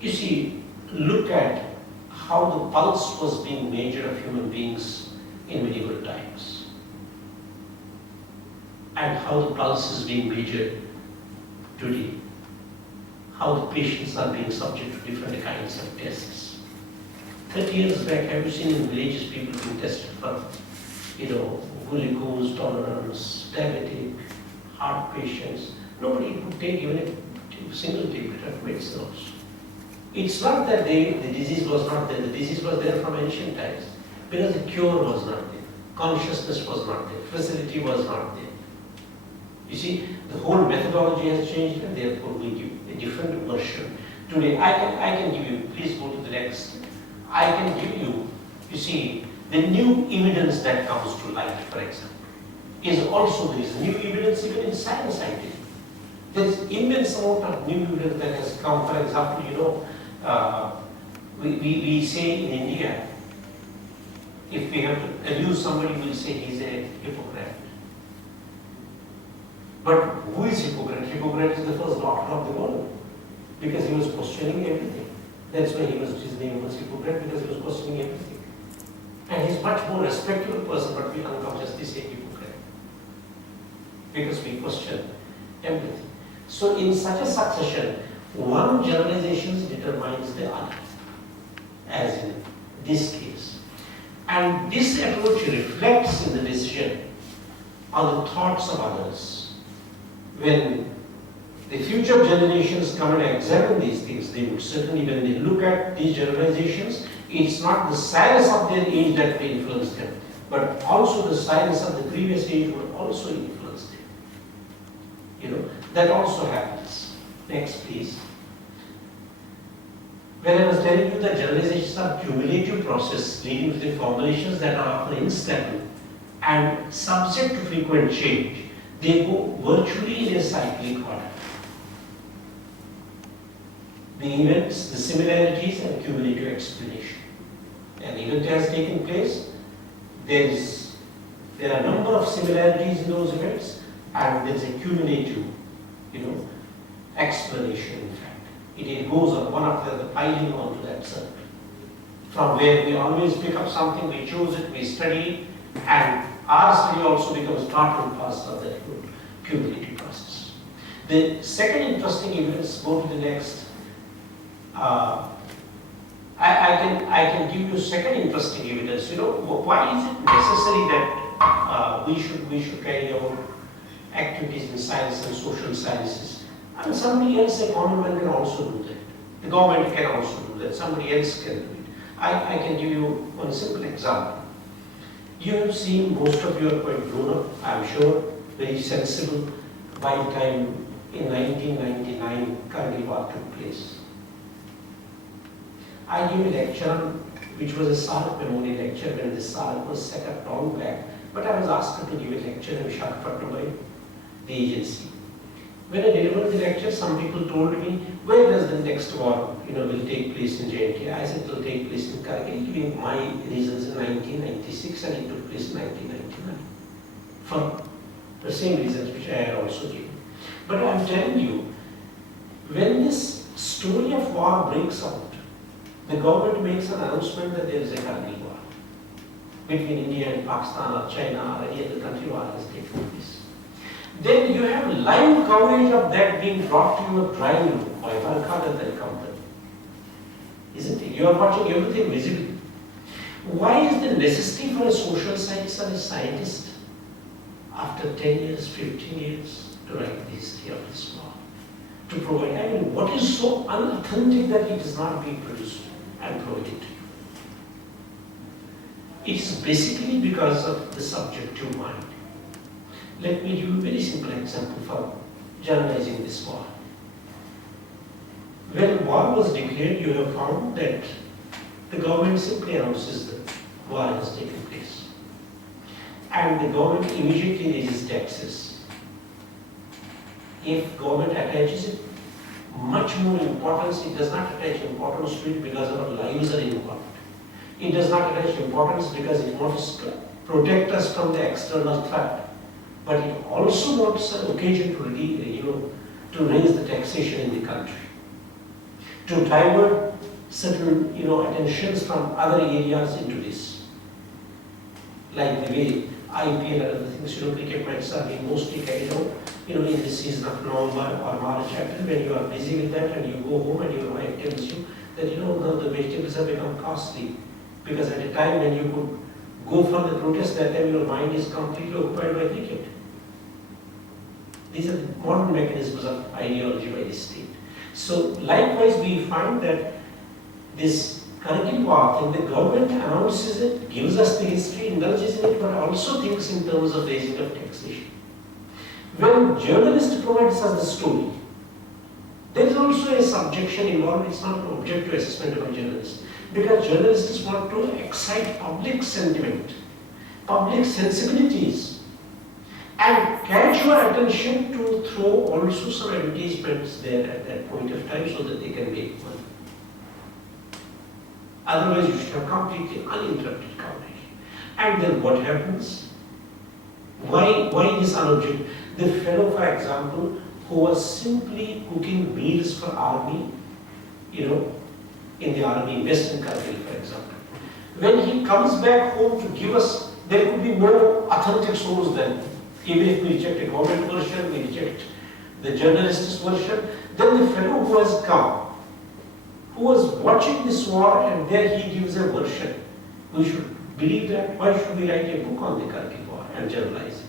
You see, look at how the pulse was being measured of human beings in medieval times, and how the pulse is being measured today, how the patients are being subject to different kinds of tests. 30 years back, have you seen in villages people being tested for, glucose tolerance, diabetic, heart patients? Nobody would take even a single tablet of medicine also. It's not that the disease was not there, the disease was there from ancient times, because the cure was not there, consciousness was not there, facility was not there. You see, the whole methodology has changed, and therefore we give a different version. Today, I can give you, please go to the next, I can give you, you see, the new evidence that comes to light, for example, is also there is new evidence even in science, I think. There is immense amount of new evidence that has come. For example, we say in India, if we have to abuse somebody, we'll say he's a hypocrite. But who is hypocrite? Hypocrite is the first doctor of the world, because he was questioning everything. That's why his name was hypocrite, because he was questioning everything. And he's much more respectable person, but we unconsciously say hypocrite, because we question everything. So in such a succession, one generalization determines the other, as in this case. And this approach reflects in the decision on the thoughts of others. When the future generations come and examine these things, they would certainly, when they look at these generalizations, it's not the science of their age that may influence them, but also the science of the previous age will also influence them. That also happens. Next, please. When I was telling you that generalizations are cumulative process leading to the formulations that are often instable and subject to frequent change, they go virtually in a cyclic order. The events, the similarities, and cumulative explanation. An event has taken place, there are a number of similarities in those events, and there is a cumulative, explanation in fact. It goes on one after the piling onto that circle. From where we always pick up something, we choose it, we study, and our study also becomes part and parcel of that cumulative process. The second interesting evidence, go to the next. I can give you second interesting evidence. Why is it necessary that we should carry out activities in science and social sciences? And somebody else, a common man, can also do that. The government can also do that. Somebody else can do it. I can give you one simple example. You have seen, most of you are quite grown up, I'm sure, very sensible, by the time in 1999 Kargil War took place. I gave a lecture which was a SARC memorial lecture when the SARC was set up long back, but I was asked to give a lecture in Visakhapatnam by the agency. When I delivered the lecture, some people told me, where does the next war will take place in J&K? I said it will take place in Kargil, giving my reasons in 1996, and it took place in 1999. For the same reasons which I had also given. But I am telling you, when this story of war breaks out, the government makes an announcement that there is a Kargil war between India and Pakistan or China or any other country war has taken place. Then you have live coverage of that being brought to your drawing room by Balkada and company. Isn't it? You are watching everything visibly. Why is there necessity for a social scientist or a scientist after 10 years, 15 years to write the history of this war? To provide, what is so unauthentic that it is not being produced and provided to you? It is basically because of the subjective mind. Let me give you a very simple example for generalizing this war. When war was declared, you have found that the government simply announces that war has taken place. And the government immediately raises taxes. If government attaches it, much more importance. It does not attach importance to it because our lives are involved. It does not attach importance because it wants to protect us from the external threat. But it also wants an occasion to raise the taxation in the country, to divert certain attentions from other areas into this. Like the way IPL and other things, cricket matches are being mostly carried out, in the season of November or March, April, when you are busy with that and you go home and your wife tells you that, now the vegetables have become costly. Because at a time when you could go for the protest, that time your mind is completely occupied by cricket. These are the modern mechanisms of ideology by the state. So likewise, we find that this curriculum thing, the government announces it, gives us the history, indulges in it, but also thinks in terms of raising of taxation. When journalists provide us the story, there is also a subjection involved. It's not an objective assessment of a journalist, because journalists want to excite public sentiment, public sensibilities, and catch your attention to throw also some advertisements there at that point of time so that they can make money. Otherwise, you should have completely uninterrupted coverage. And then what happens? Why this unobjective? The fellow, for example, who was simply cooking meals for army, in the army, Western country, for example. When he comes back home to give us, there could be no authentic source then. Even if we reject a government version, we reject the journalist's version, then the fellow who has come, who was watching this war, and there he gives a version. We should believe that. Why should we write a book on the Kargil war and generalize it?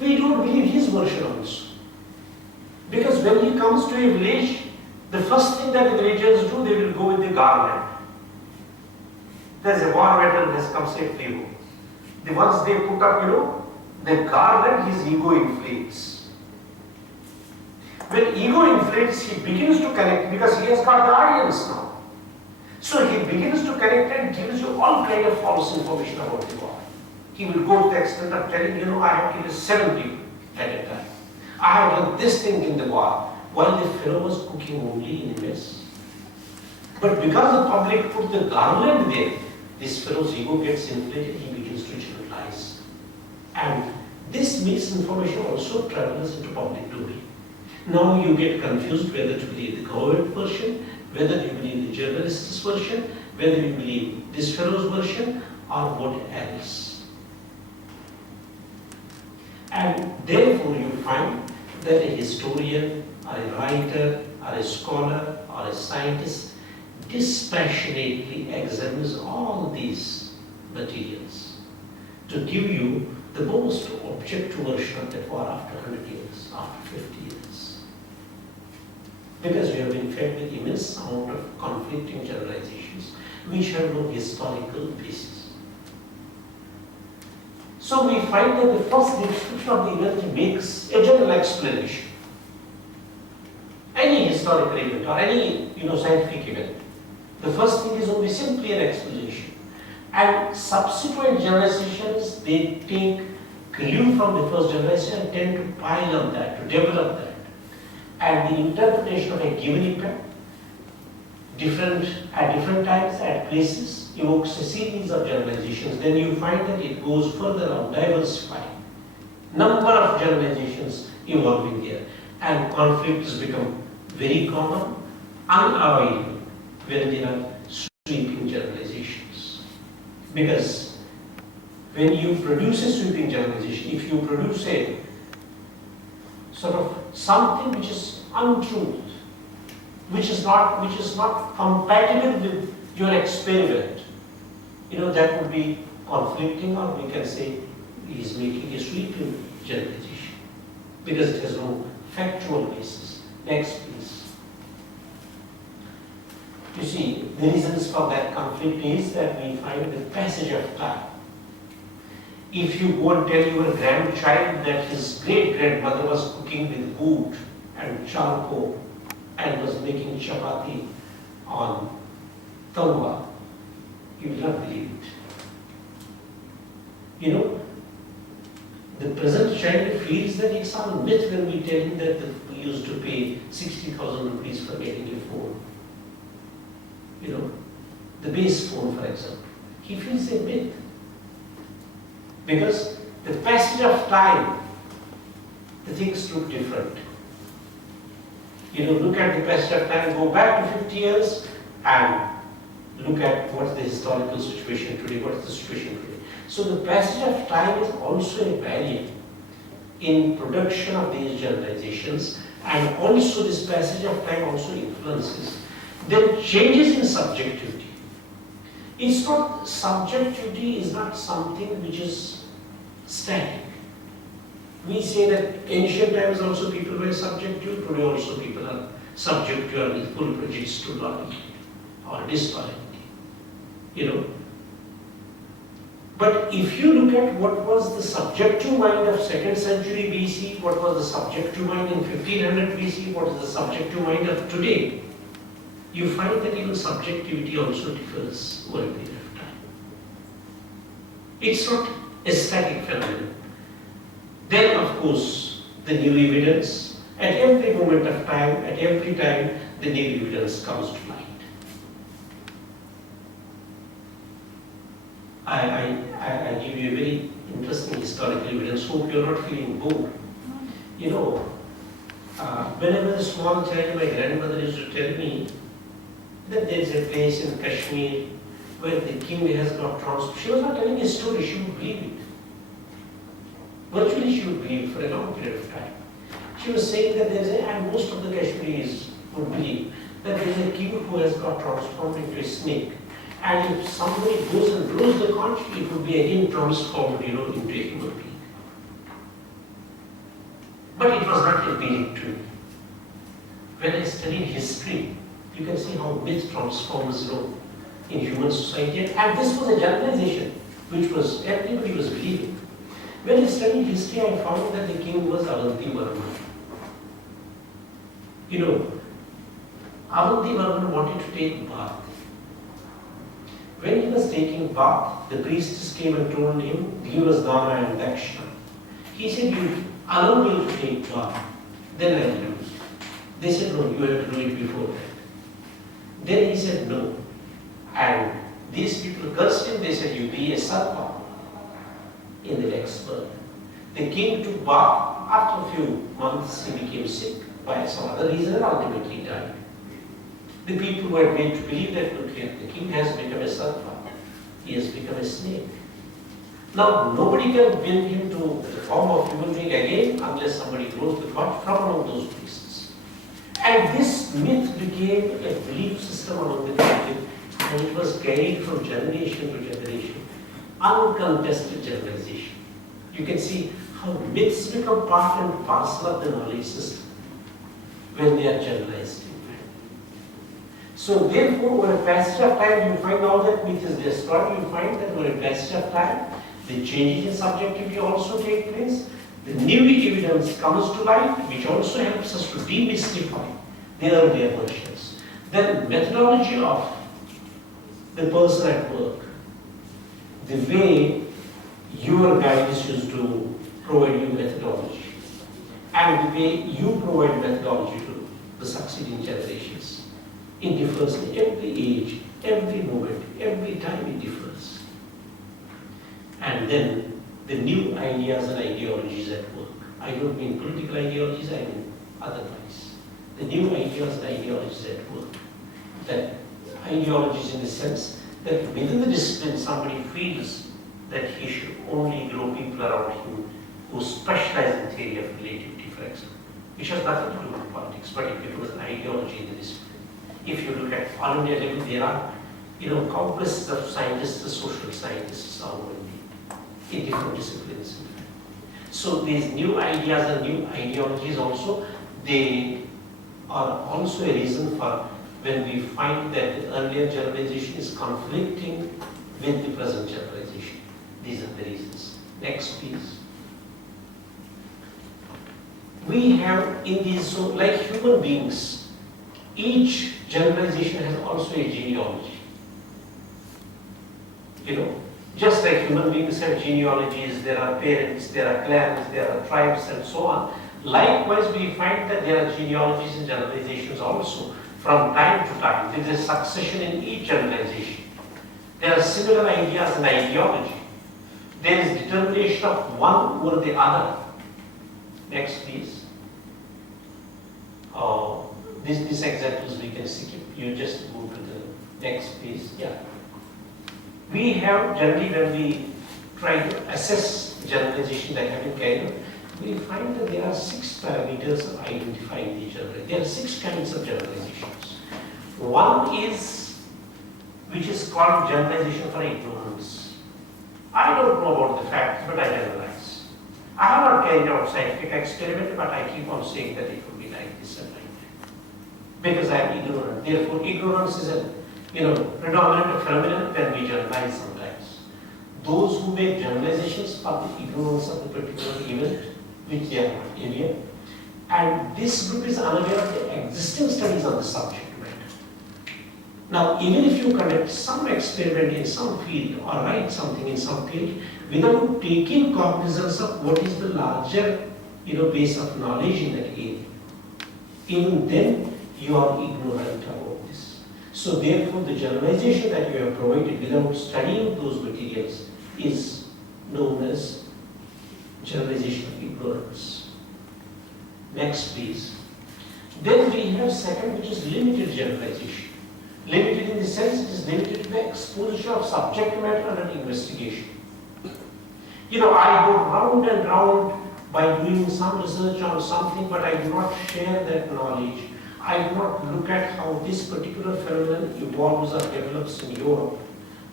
We don't believe his version also. Because when he comes to a village, the first thing that the villagers do, they will go with the garland. There's a war veteran has come safely home. The ones they put up, the garland, his ego inflates. When ego inflates, he begins to connect because he has got the audience now. So he begins to connect and gives you all kind of false information about the war. He will go to the extent of telling, I have killed 7 people at a time. I have done this thing in the war, while the fellow was cooking only in a mess. But because the public put the garland there, this fellow's ego gets inflated, he begins to generalize. And this misinformation also travels into public domain. Now you get confused whether to believe the government version, whether you believe the journalist's version, whether you believe this fellow's version, or what else. And therefore you find that a historian, or a writer, or a scholar, or a scientist dispassionately examines all these materials to give you the most objective version of that war after 100 years, after 50 years. Because you have been fed with immense amount of conflicting generalizations which have no historical basis. So we find that the first description of the event makes a general explanation. Any historical event or any scientific event, the first thing is only simply an explanation. And subsequent generalizations, they take clue from the first generalization and tend to pile on that, to develop that. And the interpretation of a given event, at different times, at places, evokes a series of generalizations. Then you find that it goes further on, diversifying. Number of generalizations evolving there. And conflicts become very common, unavoidable, when there are sweeping generalizations. Because when you produce a sweeping generalization, if you produce a sort of something which is untruth, which is not compatible with your experiment, that would be conflicting, or we can say he is making a sweeping generalization because it has no factual basis. Next, please. You see, the reasons for that conflict is that we find the passage of time. If you go and tell your grandchild that his great-grandmother was cooking with wood and charcoal and was making chapati on tawa, you will not believe it. The present child feels that it's some myth when we tell him that the used to pay 60,000 rupees for getting a phone. You know, the base phone, for example. He feels a myth. Because the passage of time, the things look different. You know, look at the passage of time, go back to 50 years and look at what's the historical situation today, what's the situation today. So the passage of time is also a barrier in production of these generalizations, and also this passage of time also influences. Then changes in subjectivity. It's not, subjectivity is not something which is static. We say that ancient times also people were subjective, today also people are subjective or with full prejudice to loyalty or disloyalty. You know. But if you look at what was the subjective mind of 2nd century BC, what was the subjective mind in 1500 BC, what is the subjective mind of today, you find that even subjectivity also differs over a period of time. It's not a static phenomenon. Then, of course, the new evidence, at every moment of time, at every time, the new evidence comes to light. I give you a very interesting historical evidence. Hope you're not feeling bored. You know, when I was a small child, my grandmother used to tell me that there is a place in Kashmir where the king has got transformed. She was not telling a story, she would believe it. Virtually she would believe for a long period of time. She was saying that there is a, and most of the Kashmiris would believe, that there is a king who has got transformed into a snake. And if somebody goes and blows the conch, it would be again transformed, you know, into a human being. But it was not appealing to me. When I studied history, you can see how myth transforms, you know, in human society. And this was a generalization, which was, everybody was believing. When I studied history, I found that the king was Avanti Varma. You know, Avanti Varma wanted to take bath. When he was taking bath, the priestess came and told him, give us dana and dakshina. He said, you allow me to take bath, then I will do it. They said, no, you have to do it before that. Then he said, no. And these people cursed him, they said, you be a sarpa in the next birth. The king took bath. After a few months, he became sick by some other reason and ultimately died. The people were made to believe that the king has become a sarpa. He has become a snake. Now, nobody can bring him to the form of human being again unless somebody grows the god from among those priests. And this myth became a belief system among the people, and it was carried from generation to generation. Uncontested generalization. You can see how myths become part and parcel of the knowledge system when they are generalized. So therefore, over a passage of time, you find all that myth is destroyed. You find that over a passage of time, the changes in subjectivity also take place. The new evidence comes to light, which also helps us to demystify the earlier versions. Then methodology of the person at work, the way your guides used to provide you methodology, and the way you provide methodology to the succeeding generations. It differs in every age, every moment, every time it differs. And then the new ideas and ideologies at work. I don't mean political ideologies, I mean otherwise. The new ideas and ideologies at work. That ideologies in the sense that within the discipline somebody feels that he should only grow people around him who specialize in theory of relativity, for example, which has nothing to do with politics, but it becomes an ideology in the discipline. If you look at all India level, there are, countless of scientists, the social scientists are in different disciplines. So these new ideas and new ideologies also, they are also a reason for when we find that the earlier generalization is conflicting with the present generalization. These are the reasons. Next, please. We have in these, so like human beings, each generalization has also a genealogy. Just like human beings have genealogies, there are parents, there are clans, there are tribes and so on. Likewise, we find that there are genealogies and generalizations also from time to time. There is a succession in each generalization. There are similar ideas and ideology. There is determination of one over the other. Next, please. These examples we can skip. You just move to the next, please. Yeah. We have generally, when we try to assess generalization that have been carried out, we find that there are 6 parameters of identifying the generalization. There are 6 kinds of generalizations. One is, which is called generalization for ignorance. I don't know about the facts, but I generalize. I have not carried out scientific experiment, but I keep on saying that it would be like this and like that. Because I am ignorant. Therefore, ignorance is a predominant phenomenon when we generalize sometimes. Those who make generalizations for the ignorance of the particular event, which they are not aware. And this group is unaware of the existing studies on the subject matter. Now, even if you conduct some experiment in some field or write something in some field, without taking cognizance of what is the larger base of knowledge in that area, even then you are ignorant about this. So therefore, the generalization that you have provided without studying those materials is known as generalization of ignorance. Next, please. Then we have second, which is limited generalization. Limited in the sense it is limited to the exposure of subject matter under investigation. I go round and round by doing some research on something, but I do not share that knowledge. I do not look at how this particular phenomenon evolves or develops in Europe.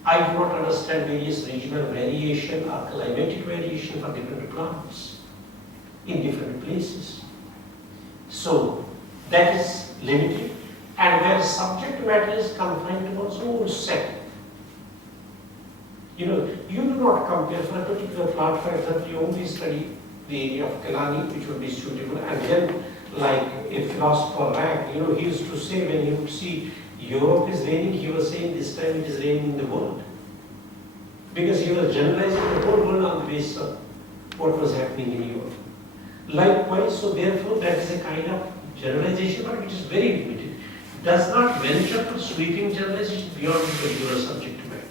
I do not understand various regional variation or climatic variation for different plants in different places. So that is limited, and where subject matter is confined to one's own set. You do not compare for a particular plant. For example, you only study the area of Kalani, which would be suitable, and then like a philosopher Rank, he used to say when he would see Europe is raining, he was saying this time it is raining in the world. Because he was generalizing the whole world on the basis of what was happening in Europe. Likewise, so therefore that is a kind of generalization, but it is very limited. Does not venture to sweeping generalization beyond the particular subject matter.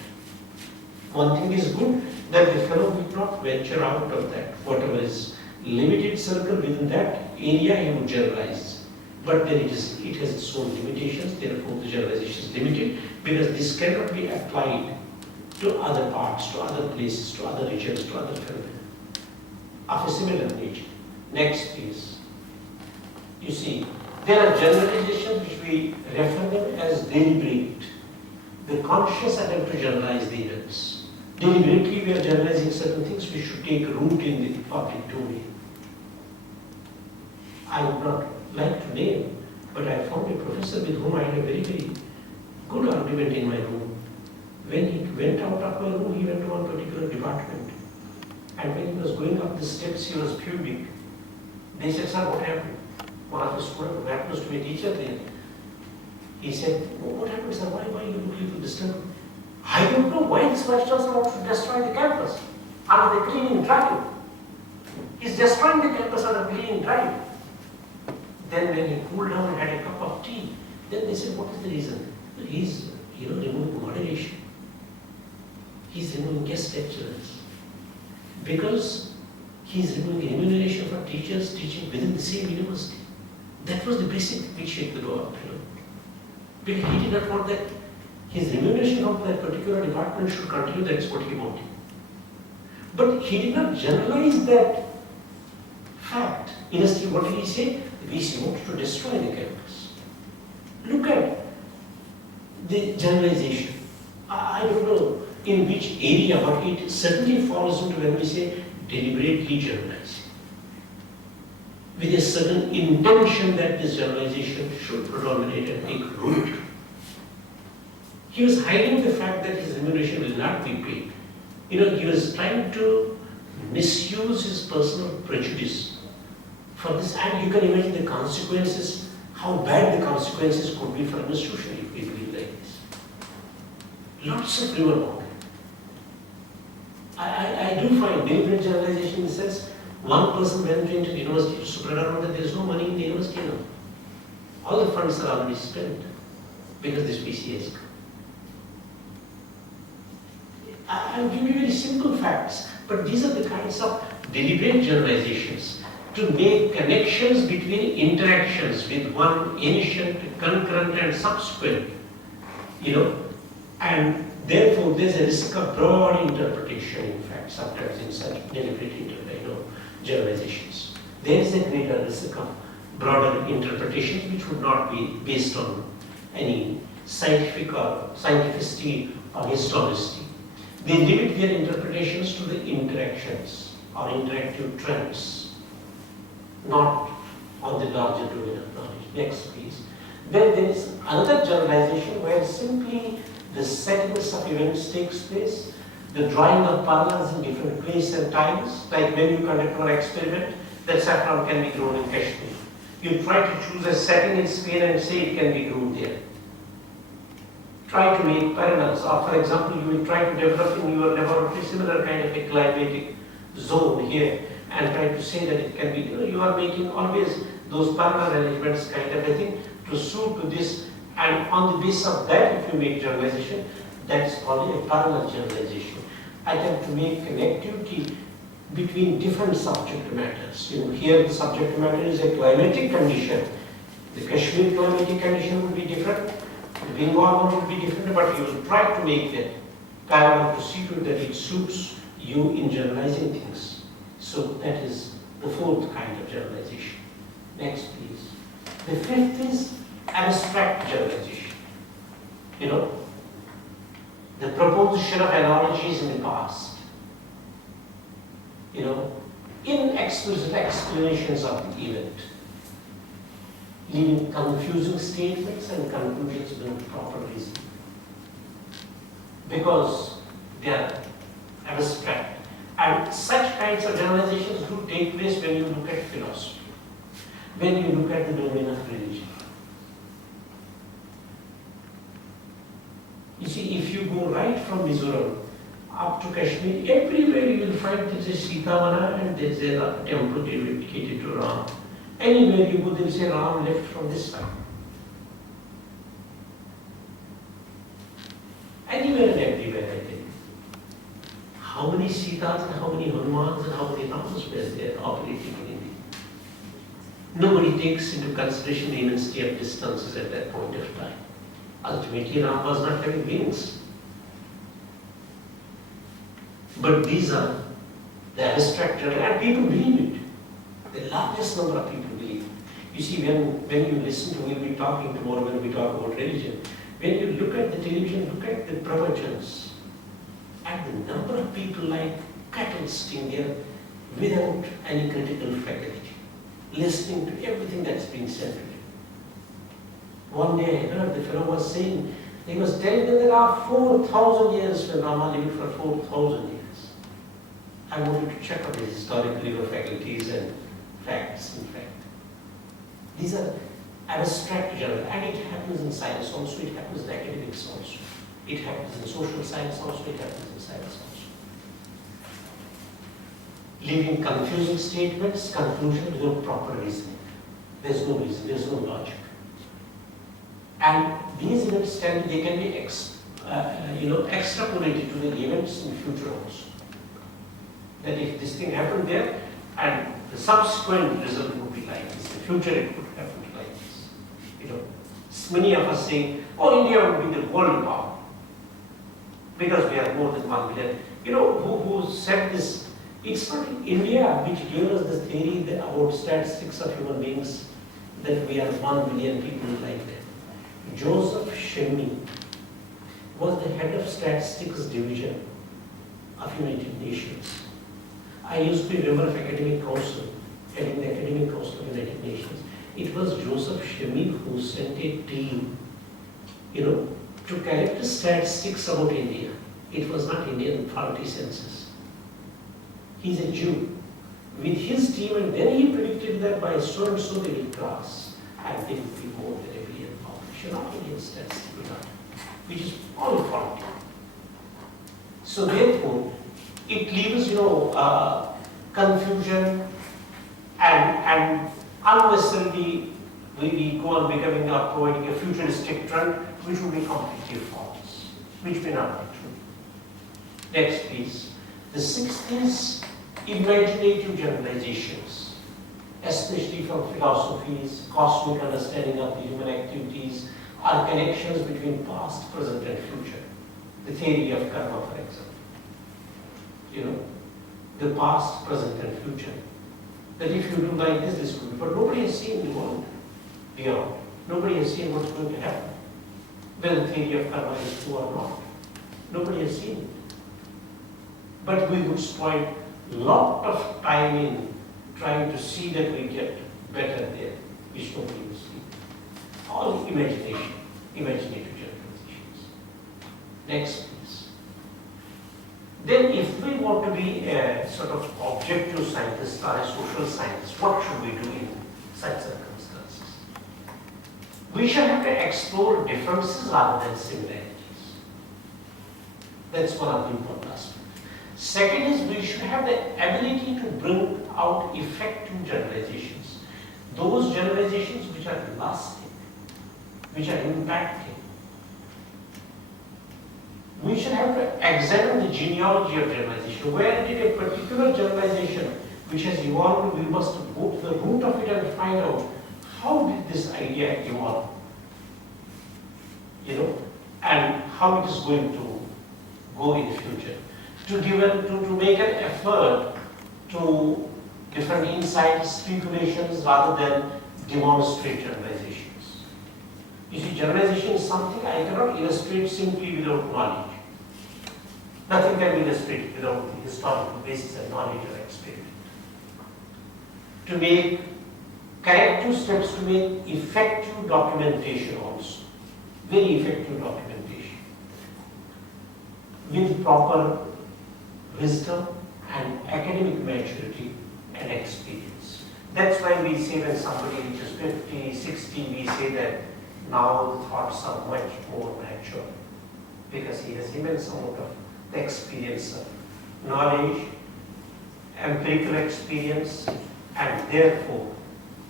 One thing is good, that the fellow will not venture out of that. Whatever is limited circle within that area, he would generalize. But then it has its own limitations, therefore the generalization is limited, because this cannot be applied to other parts, to other places, to other regions, to other phenomena of a similar nature. Next, please. You see, there are generalizations which we refer them as deliberate. The conscious attempt to generalize the events. Deliberately we are generalizing certain things which should take root in the public domain. I would not like to name, but I found a professor with whom I had a very, very good argument in my room. When he went out of my room, he went to one particular department. And when he was going up the steps, he was pubic. They said, "Sir, what happened?" One of the students who happens to be a teacher there. He said, "What happened, sir? Why you look a little disturbed?" "I don't know why this magistrate wants to destroy the campus under the cleaning drive. He's destroying the campus under cleaning drive." Then when he cooled down and had a cup of tea, then they said, "What is the reason?" "He's, removing moderation. He's removing guest lecturers. Because he's removing remuneration for teachers teaching within the same university." That was the basic which he could go up, Because he did not want that his remuneration of that particular department should continue, that's what he wanted. But he did not generalize that fact. Instead, what did he say? The VC wanted to destroy the campus. Look at the generalization. I don't know in which area, but it certainly falls into when we say deliberately generalizing, with a certain intention that this generalization should predominate and take root. He was hiding the fact that his remuneration will not be paid. He was trying to misuse his personal prejudice for this, and you can imagine the consequences, how bad the consequences could be for an institution if we believe like this. Lots of rumor. I do find deliberate generalization in the sense one person went into the university to spread around that there is no money in the university now. All the funds are already spent because this PCA has come. I'll give you very simple facts, but these are the kinds of deliberate generalizations to make connections between interactions with one ancient, concurrent and subsequent, and therefore there's a risk of broad interpretation, in fact, sometimes in such deliberate generalizations. There is a greater risk of broader interpretations which would not be based on any scientificity or historicity. They limit their interpretations to the interactions or interactive trends, not on the larger domain of knowledge. Next, please. Then there is another generalization where simply the sequence of events takes place, the drawing of parallels in different places and times, like when you conduct an experiment, that saffron can be grown in Kashmir. You try to choose a setting in Spain and say it can be grown there. Try to make parallels, or for example, you will try to develop in your laboratory similar kind of a climatic zone here and try to say that it can be, you are making always those parallel arrangements kind of a thing to suit to this, and on the basis of that, if you make generalization, that is called a parallel generalization. I tend to make connectivity between different subject matters. Here the subject matter is a climatic condition. The Kashmir climatic condition would be different. The Bengal one would be different, but you will try to make that parallel to see to that it suits you in generalizing things. So that is the fourth kind of generalization. Next, please. The fifth is abstract generalization. The proposition of analogies in the past. Inexplicit explanations of the event, leaving confusing statements and conclusions without proper reason. Because they are abstract. And such kinds of generalizations do take place when you look at philosophy, when you look at the domain of religion. You see, if you go right from Mizoram up to Kashmir, everywhere you will find there is a Sitavana and there is a temple dedicated to Ram. Anywhere you go, there is a Ram left from this side. Anywhere and everywhere, I think. How many Sitas and how many Hanumans and how many Rams were there operating in India? Nobody takes into consideration the immensity of distances at that point of time. Ultimately, Ram was not having wings. But these are the abstract, and people believe it. The largest number of people believe it. You see, when you listen to, we'll be talking tomorrow when we talk about religion, when you look at the television, look at the pravachans, and the number of people like cattle sitting there without any critical faculty, listening to everything that's being said to them. One day I heard the fellow was saying, he was telling them there are 4,000 years when Rama lived for 4,000 years. I wanted to check on his historical faculties and facts, in fact. These are abstract general, and it happens in science also, it happens in academics also. It happens in social science also, it happens in science also. Leaving confusing statements, conclusion without proper reasoning. There's no reason, there's no logic. And these events they can be extrapolated to the events in future also. That if this thing happened there, and the subsequent result would be like this, in future it could happen like this. Many of us say, oh, India would be the world power because we are more than 1 billion. Who said this? It's not India which gave us the theory about statistics of human beings, that we are 1 billion people like that. Joseph Shemy was the head of statistics division of United Nations. I used to be a member of academic council, heading the academic council of United Nations. It was Joseph Shemy who sent a team, to collect statistics about India. It was not Indian faulty census. He's a Jew. With his team, and then he predicted that by so and so they will cross, and they will be more than a billion population, not Indian statistical data, which is all faulty. So therefore, it leaves, confusion, and unnecessarily we go on becoming or providing a futuristic trend which will be completely false, which may not be true. Next please. The sixth is imaginative generalizations, especially from philosophies, cosmic understanding of the human activities, or connections between past, present and future. The theory of karma, for example. The past, present and future. That if you do like this, this will be. But nobody has seen the world beyond. Nobody has seen what's going to happen. Whether the theory of karma is true or not. Nobody has seen it. But we would spend a lot of time in trying to see that we get better there, which nobody will see. All imagination, imaginative generalizations. Next, please. Then if we want to be a sort of objective scientist or a social scientist, what should we do in such circumstances? We should have to explore differences rather than similarities. That's one of the important aspects. Second is we should have the ability to bring out effective generalizations. Those generalizations which are lasting, which are impacting. We should have to examine the genealogy of generalization. Where did a particular generalization which has evolved, we must go to the root of it and find out how did this idea evolve, and how it is going to go in future. To make an effort to different insights, speculations rather than demonstrate generalizations. You see, generalization is something I cannot illustrate simply without knowledge. Nothing can be illustrated without the historical basis and knowledge or experience. To make corrective steps, to make effective documentation also. Very effective documentation. With proper wisdom and academic maturity and experience. That's why we say when somebody reaches 50, 60, we say that now the thoughts are much more mature because he has immense amount of experience of knowledge, empirical experience, and therefore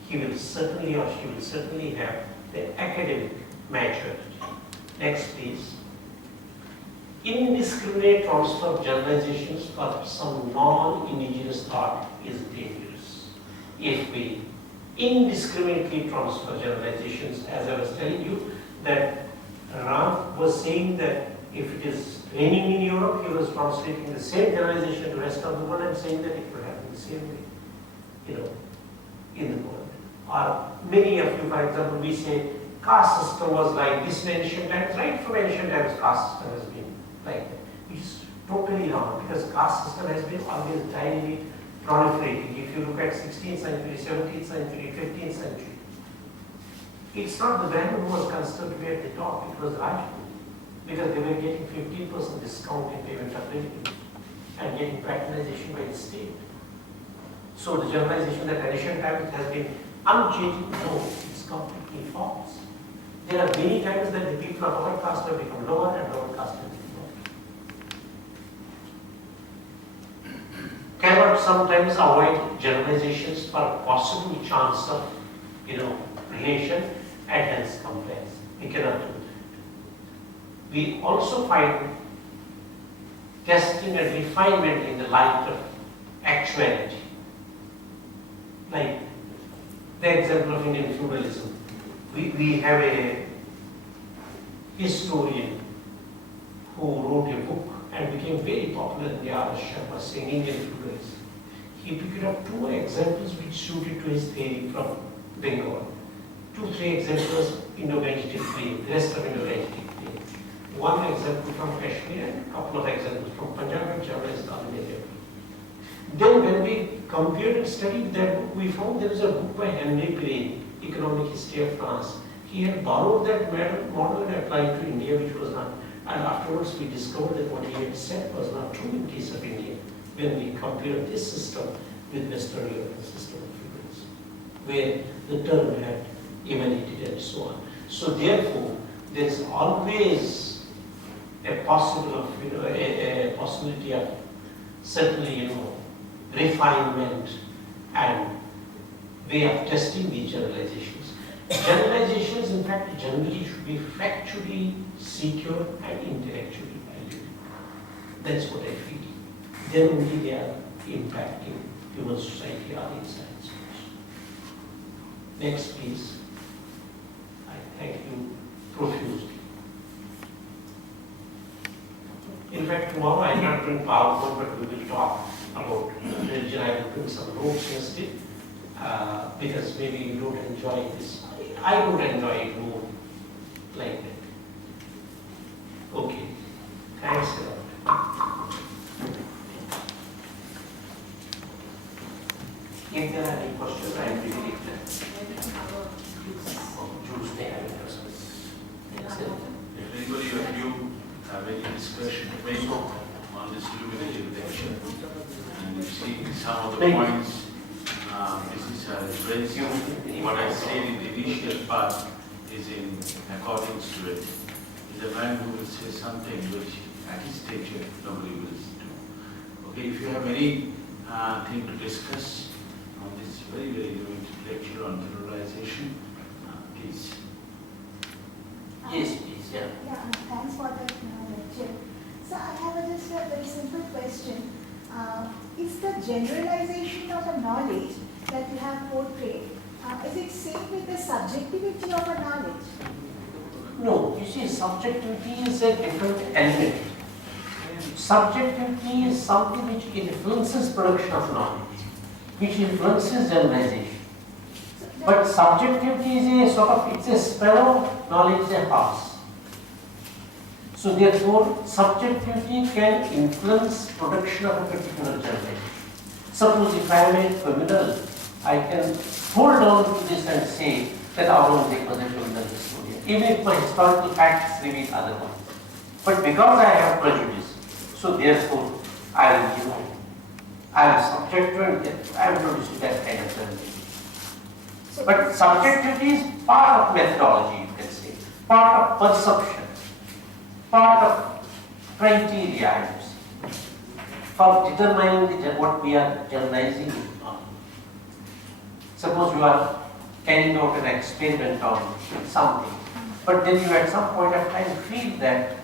he will certainly or she will certainly have the academic maturity. Next please. Indiscriminate transfer of generalizations for some non-indigenous thought is dangerous. If we indiscriminately transfer generalizations, as I was telling you, that Ram was saying that if it is raining in Europe, he was translating the same generalization to the rest of the world and saying that it will happen the same way, in the world. Or many of you, for example, we say caste system was like this in ancient times, right from ancient times caste system has been like that. It's totally wrong because caste system has been always dynamic, proliferating. If you look at 16th century, 17th century, 15th century, it's not the Brahmin who was considered to be at the top, it was Rajput, because they were getting 15% discount in payment of revenue and getting patronization by the state. So the generalization that ancient times has been unchanging, no, it's completely false. There are many times that the people of upper caste have become lower and lower caste have become cannot sometimes avoid generalizations for possible chance of, relation and hence compliance. We cannot do that. We also find testing and refinement in the light of actuality. Like the example of Indian feudalism. We have a historian who wrote a book and became very popular in the R.S. Sharma saying Indian feudalism. He picked up two examples which suited to his theory from Bengal. 2-3 examples Indo-Gangetic plain, the rest of Indo-Gangetic plain. One example from Kashmir and a couple of examples from Punjab and Jammu and Kashmir. Then when we compared and studied that book, we found there is a book by Henry Gray, Economic History of France. He had borrowed that model and applied to India, which was not. And afterwards we discovered that what he had said was not true in case of India when we compared this system with Western European system of feudalism, where the term had emanated and so on. So therefore, there is always a possibility of certainly, refinement and way of testing these generalizations. Generalizations, in fact, generally should be factually secure and intellectually valued. That's what I feel. Then only they are impacting human society or insights. Next, please. I thank you profusely. In fact, tomorrow I not bring PowerPoint, but we will talk about religion. I will bring some notes instead, because maybe you don't enjoy this. I don't enjoy it more like that. Okay. Thanks a lot. If there are any questions, I will take them. Juice may have a question. If anybody of you have any discussion to make on this illuminative lecture, and you see some of the points Mrs. has raised, what I said in the initial part is in accordance to it. Is a man who will say something which at his stature nobody will do. Okay, if you have any thing to discuss on this very, very illuminative lecture on generalization, please. Yes, please. Yeah. Yeah, thanks for that lecture. So I have just a very simple question. Is the generalization of a knowledge that you have portrayed, is it same with the subjectivity of a knowledge? No, you see, subjectivity is a different element. Subjectivity is something which influences production of knowledge, which influences generalization. But subjectivity is a sort of, it's a sparrow, knowledge is a horse. So therefore, subjectivity can influence production of a particular generalization. Suppose if I am a criminal, I can hold on to this and say that Aurangzeb was a criminal historian, even if my historical facts reveal otherwise. But because I have prejudice, so therefore I am subject to it, I am producing that kind of generalization. But subjectivity is part of methodology, you can say, part of perception, part of criteria for determining what we are generalizing on. Suppose you are carrying out an experiment on something, but then you at some point of time feel that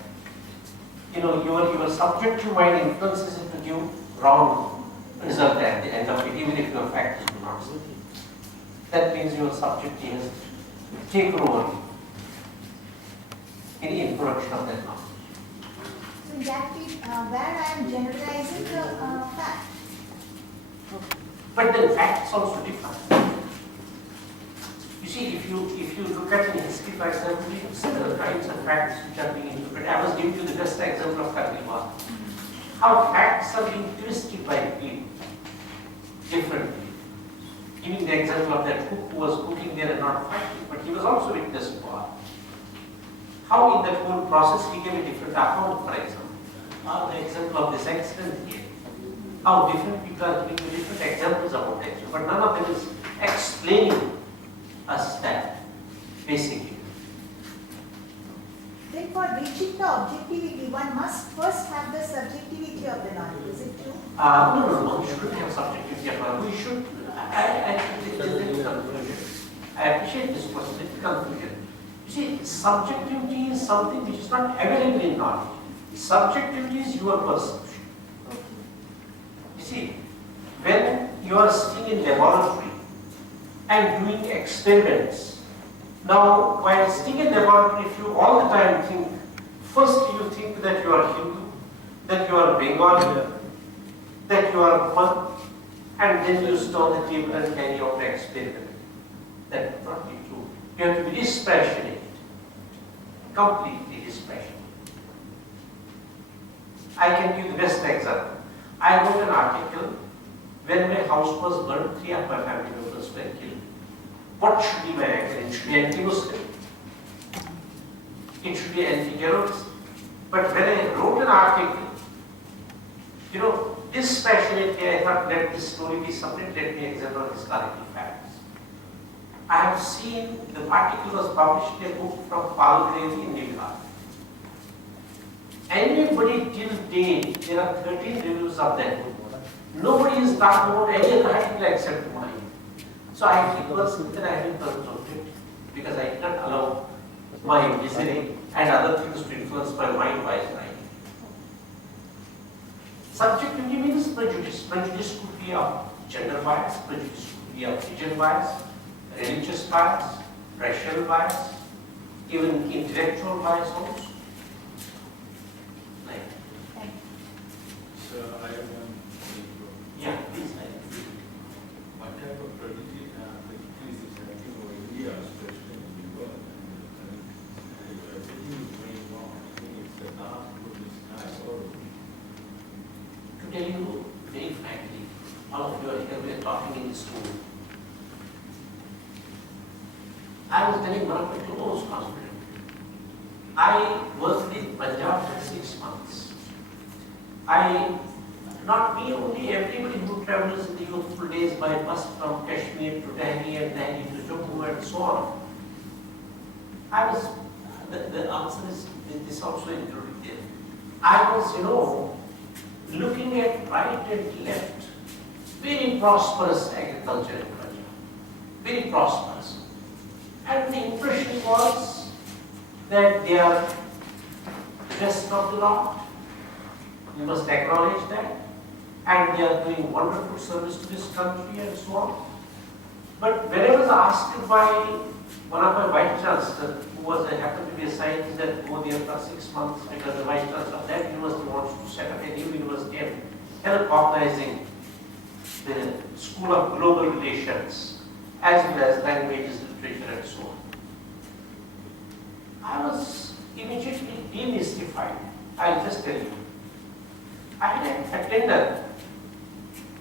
your subjective mind influences it to give wrong result at the end of it, even if your facts do not say. That means your subjective has taken over in production of that knowledge. So in that case, where I am generalizing the fact. But then facts also differ. You see, if you look at in history, for example, you see several kinds of facts which are being interpreted. I was giving you the best example of Karnal. How facts are being twisted by people differently. Giving the example of that cook who was cooking there and not fighting, but he was also witness for. How in that whole process he gave a different account, for example. Or the example of this accident here. How different people are giving different examples about the accident, but none of them is explaining us that, basically. Then for reaching the objectivity, one must first have the subjectivity of the knowledge. Is it true? No, we shouldn't have subjectivity of knowledge. We should, I think this is a conclusion. I appreciate this question, it's a conclusion. You see, subjectivity is something which is not available in knowledge. Subjectivity is your perception. You see, when you are sitting in laboratory and doing experiments, now while sitting in laboratory, if you all the time think, first you think that you are Hindu, that you are Bengali, that you are one, and then you sit on the table and carry out the experiment. That would not be true. You have to be dispassionate, completely dispassionate. I can give the best example. I wrote an article when my house was burned, 3 of my family members were killed. What should be my angle? It should be anti-Muslim. It should be anti-terrorist. But when I wrote an article, dispassionately I thought, let this story be something, let me examine historical facts. I have seen the article was published in a book from Palgrave in New York. Anybody till date, there are 13 reviews of that book. Nobody is talking about any other idea except mine. So I feel personally that I have been consulted because I did not allow my listening and other things to influence my mind while writing. Subjectivity means prejudice. Prejudice could be of gender bias, prejudice could be of region bias, religious bias, racial bias, even intellectual bias also. Like, So I have one. yeah, please. What type of prejudice is happening over India, especially in the world? And everything is going wrong. I think it's the dark blue sky or To tell you very frankly, all of you are here, we are talking in this room. I was telling one of my close confidant. I worked in Punjab for 6 months. Not me only, everybody who travels in the youthful days by bus from Kashmir to Delhi and Delhi to Jammu and so on. The answer is, this also included there. I was, looking at right and left, very prosperous agriculture in Punjab, very prosperous. And the impression was that they are best of the lot. You must acknowledge that. And they are doing wonderful service to this country and so on. But when I was asked by one of my vice chancellors, who happened to be a scientist that go there for 6 months because the vice chancellor of that university wants to set up a new university and help organizing the School of Global Relations as well as languages, literature and so on. I was immediately demystified. I'll just tell you. I had a attendant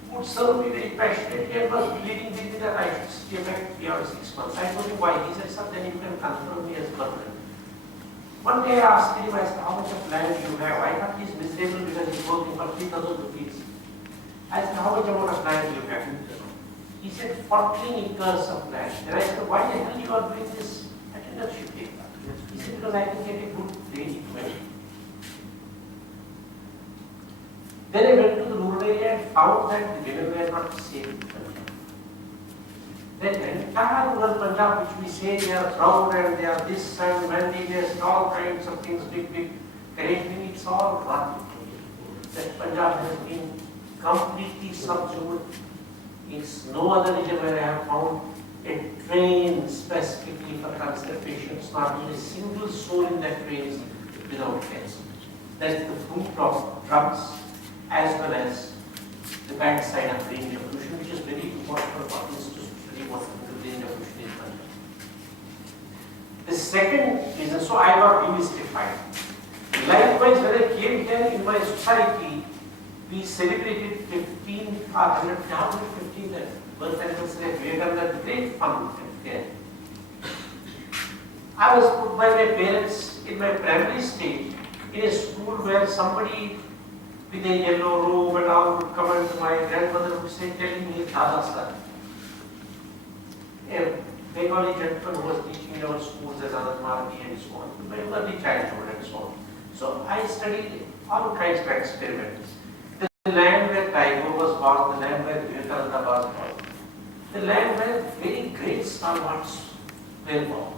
who would serve me very passionately and was pleading with me that I should stay back 3 or 6 months. I told him why. He said, sir, then you can confirm me as permanent. One day I asked him, I said, how much of land do you have? I thought he's miserable because he's working for 3,000 rupees. I said, how much amount of land do you have? He said, 14 acres of land. Then I said, why the hell you are doing this attendantship paper? He said, because I can get a good daily money. Then I went to the rural area and found that the women were not safe in Punjab. That entire rural Punjab, which we say they are proud and they are this and mandates, all kinds of things, big arrangement, it's all rotten. That Punjab has been completely subsumed. It's no other region where I have found a train specifically for cancer patients, not even a single soul in that train is without cancer. That's the fruit of drugs, as well as the bad side of brain evolution, which is very important for bodies to study what the brain evolution is. The second reason, so I got demystified. Likewise, when I came here in my society, we celebrated 115th birth anniversary of Vivekananda, great fun there. I was put by my parents in my primary stage in a school where somebody with a yellow robe and all would come and my grandmother would say, telling me, Dada sir. A Bengali gentleman who was teaching in our schools as Anand Marathi and so on, my early childhood and so on. So I studied all kinds of experiments. The land where Tagore was born, the land where Vivekananda was born, the land where very great stalwarts were born.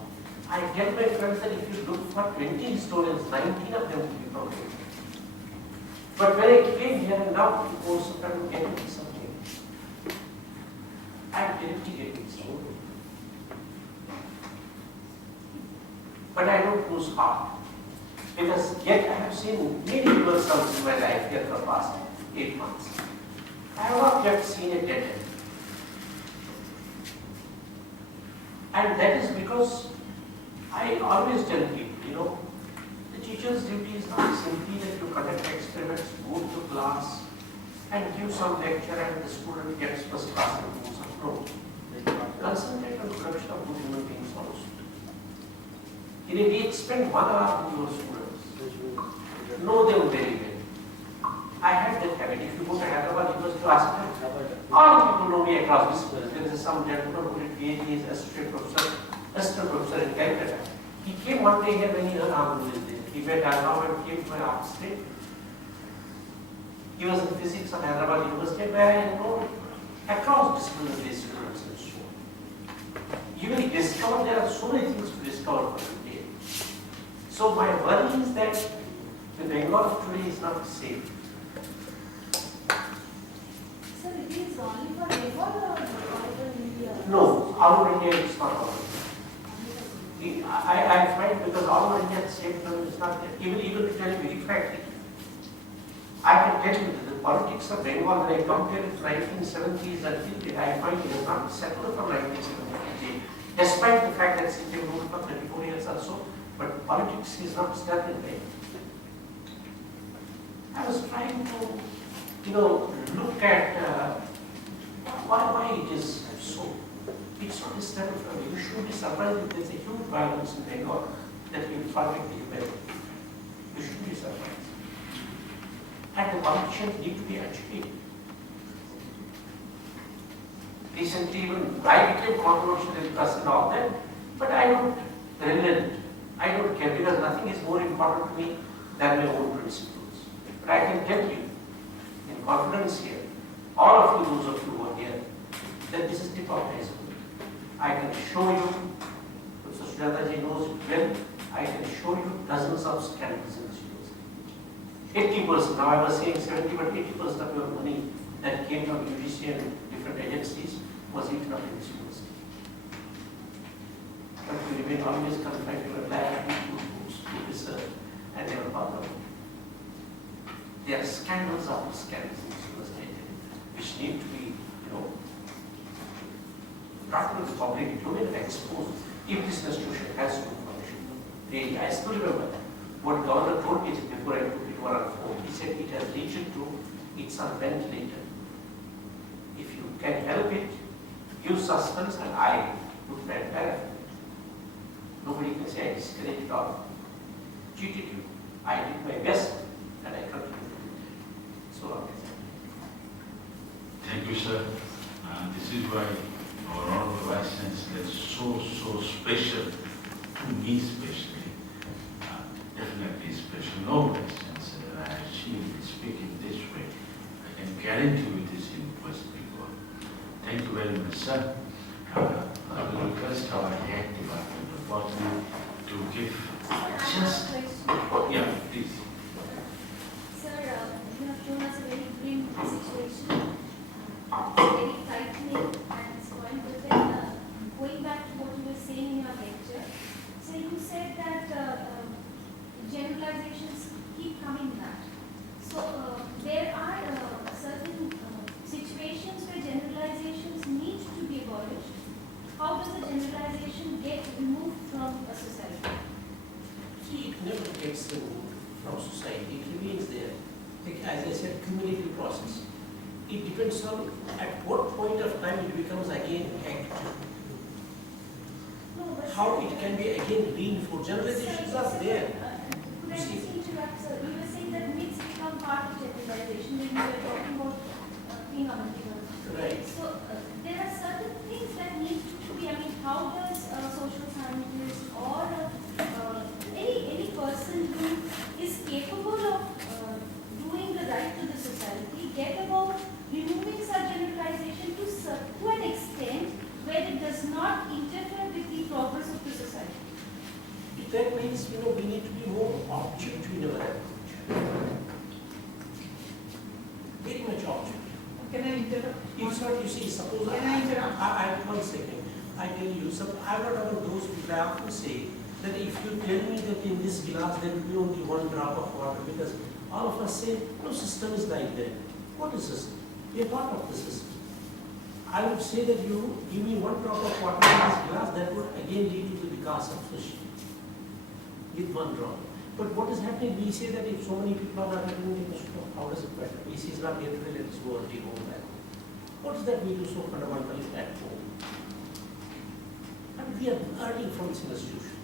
I tell my friends that if you look for 20 historians, 19 of them will be from India. But when I came here and now people also started getting something, I am directly getting something. But I don't lose heart. Because yet I have seen many reversals in my life here for the past 8 months. I have not yet seen a dead end. And that is because I always tell people, the teacher's duty is not simply that you conduct experiments, go to class and give some lecture and the student gets first class and goes on. No. Concentrate on production of good human beings also. In a week, spend 1 hour with your students. Know them very well. I had that habit. If you go to Hyderabad, you must ask them. All people know me across disciplines. There is some gentleman who did PhD as assistant professor in Calcutta. He came one day here when he heard Amul is there. He went down and came to my office. He was in physics at Hyderabad University, where I enrolled across disciplinary students and so on. You will discover there are so many things to discover for today. So my worry is that the Bengal of today is not safe. Sir, it is only for Bengal or all over India? No, all over India is not all over. I find because all over India the state level is not there. Even to tell you very frankly, I can tell you that the politics of Bengal, when I compare it to 1970s until I find it has not settled from 1970s, despite the fact that it's been ruled for 34 years or so, but politics is not settled there. I was trying to, look at why it is so. It's not disturbing for me. You shouldn't be surprised if there's a huge violence in Bengal that will perfectly well. You shouldn't be surprised. And the politicians need to be educated. Recently, even I became controversial in press and all that, but I don't relent. I don't care because nothing is more important to me than my own principles. But I can tell you, in confidence here, all of you, those of you who are here, that this is tip of the iceberg. I can show you, Professor Sujataji knows it well, I can show you dozens of scandals in this university. 80%, now I was saying 70, but 80% of your money that came from UGC and different agencies was eaten up in this university. But you remain always confined to your lab, to books, to research, and never bother. There are scandals after scandals in this university which need to be, brought to the public domain and exposed if this institution has no information. I still remember what Governor told me before I took it on phone. He said it has reached to its unventilated. If you can help it, give suspense and I would try and verify. Nobody can say I discouraged or cheated you. I did my best and I continued to do it. So long as Thank you, sir. This is why our Honorable Vice Chancellor is so special, to me especially, definitely special. No Vice Chancellor, I have seen him speaking this way. I can guarantee you this in West Bengal. Thank you very much, sir. I will request our head department of Botany to give just, yeah, please. Sir, you have shown us a very grim situation. It's very frightening and it's going with it. Going back to what you were saying in your lecture, so you said that generalizations keep coming back. So there are certain situations where generalizations need to be abolished. How does the generalization get removed from a society? See, it never gets removed from society. It remains there. Like, as I said, cumulative process. It depends on at what point of time it becomes again active. No, but How it can be again reinforced. Generalizations are there. Could I just interrupt, sir? You were saying that myths become part of generalization when you were talking about being a Right. So there are certain things that need to be, how does a social scientist or any person who is capable of doing the right to the society get about removing such generalization to an extent where it does not interfere with the progress of the society? That means, we need to be more objective in our approach. Very much objective. Can I interrupt? It's not, you see, suppose Can I interrupt? one second. I tell you, I'm not about those people. I often say that if you tell me that in this glass there will be only one drop of water, because all of us say, no system is like that. What is system? We are part of the system. I would say that you give me one drop of water in this glass, that would again lead to the vikas of society. With one drop. But what is happening? We say that if so many people are not attending the school, how does it matter? VC is not here today, let us go and take home back. What is that we do so fundamentally at home? And we are learning from this institution,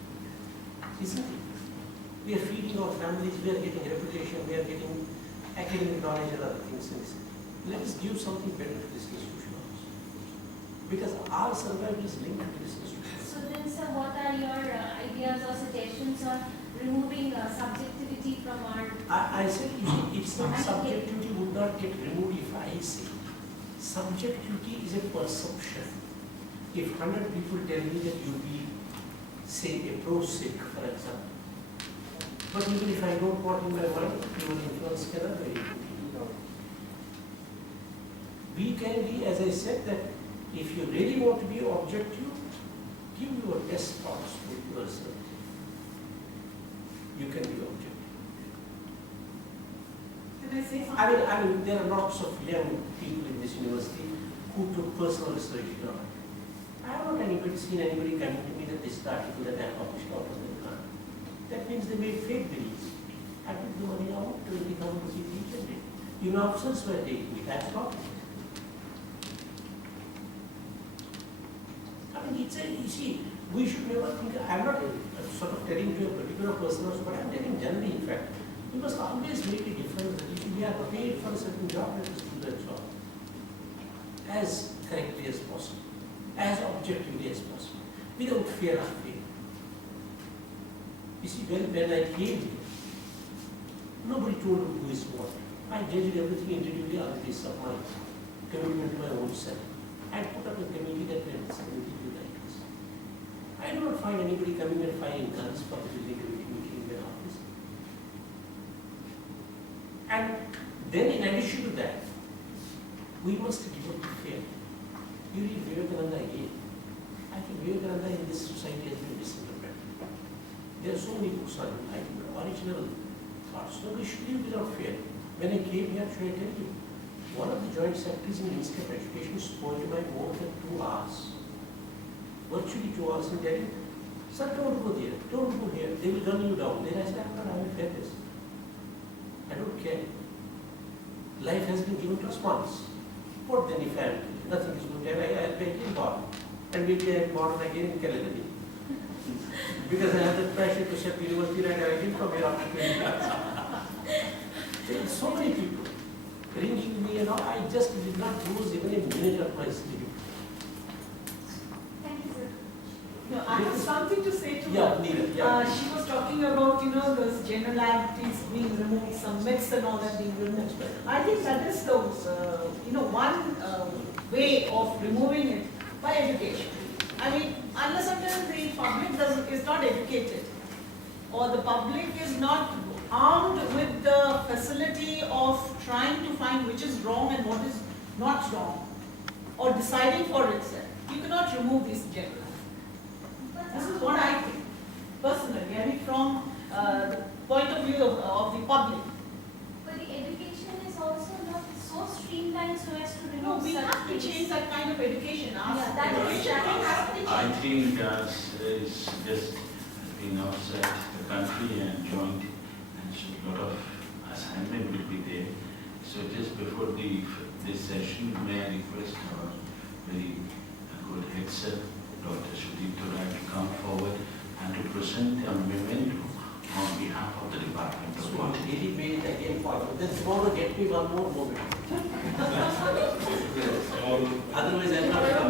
isn't it? We are feeding our families, we are getting reputation, we are getting academic knowledge and other things. Let us give something better to this institution also. Because our survival is linked to this institution. So then, sir, what are your ideas or suggestions on removing subjectivity from our. I said, you see, it's not subjectivity would not get removed if I say. Subjectivity is a perception. If 100 people tell me that you be, say, a pro-Sikh, for example, but even if I don't want in my mind, your influence cannot be able. We can be, as I said, that if you really want to be objective, give your best thoughts to yourself. You can be objective. Can I say something? I mean, there are lots of young people in this university who took personal research on it. I have not seen anybody coming to me that this article that I published out of the plan. That means they made fake beliefs. I took the money out, 20,000 rupees each and it. Even officers were taking it. That's not it. I mean, you see, we should never think, I'm not sort of telling to a particular person, but I'm telling generally, in fact, we must always make a difference that if we are paid for a certain job, let us do that job as correctly as possible, as objectively as possible, without fear or failure. You see, when I came here, nobody told me who is what. I judged everything individually on the basis of my commitment to my own self. I put up a committee that went committee like this. I do not find anybody coming and firing guns for the building committee meeting in their office. And then in addition to that, we must give up the fear. You read Vivekananda again. I think Vivekananda in this society has been misinterpreted. There are so many books on original thoughts. Nobody should live without fear. When I came here, should I tell you, one of the joint secretaries in the Ministry of Education spoke to my more than 2 hours. Virtually 2 hours and telling, sir, don't go there, don't go here, they will run you down. Then I said, I will fair this. I don't care. Life has been given to us once. What then if nothing is good, I'll be again born. And maybe I'm born again in Calendar. Because I have the pressure to set the university and I came from here after 20 years. There are so many people ringing me and all. I just did not lose even a minute of my sleep. Thank you, sir. No, I have something to say to Yeah, her. Neera, yeah. She was talking about, those generalities being removed, some myths and all that being removed. I think that is the, one way of removing it by education. I mean, unless until the public is not educated, or the public is not armed with the facility of trying to find which is wrong and what is not wrong, or deciding for itself, you cannot remove these generalities. This is what I think, personally, I mean from the point of view of the public. But the education is also not so streamlined so as to remove No, we such have to things. change that kind of education. Yeah, that is- Education has to be I changed. think it's just being outside the country and joined, and so a lot of assignment will be there. So just before this session, may I request our very good head sir, Dr. Sudipto Rai, to come forward and to present a memento on behalf of the Department of So Botany. really made it again forward. Then tomorrow get me one more moment. Otherwise I'm not sure.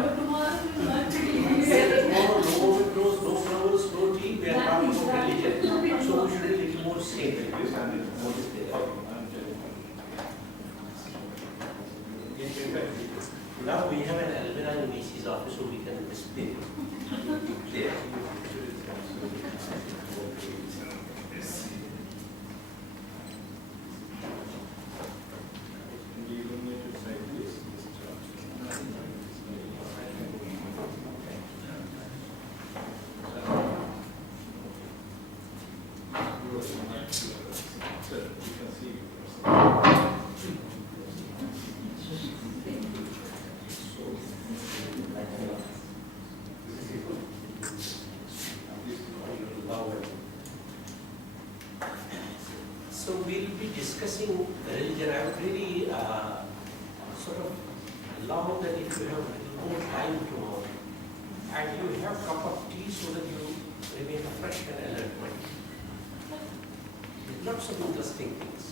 Tomorrow no overdose, no flowers, no tea, we are talking about religion. So we should be a little more safe. What is there? Now we have an almirah in VC's office so we can display there. So we'll be discussing religion. I would really sort of allow that if you have a little more time tomorrow, and you have a cup of tea so that you remain fresh and alert mind. Lots of interesting things.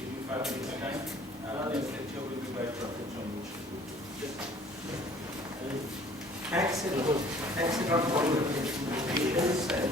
Give you 5 minutes time. Another lecture will be by Dr. John Much. Thanks a lot for your patience and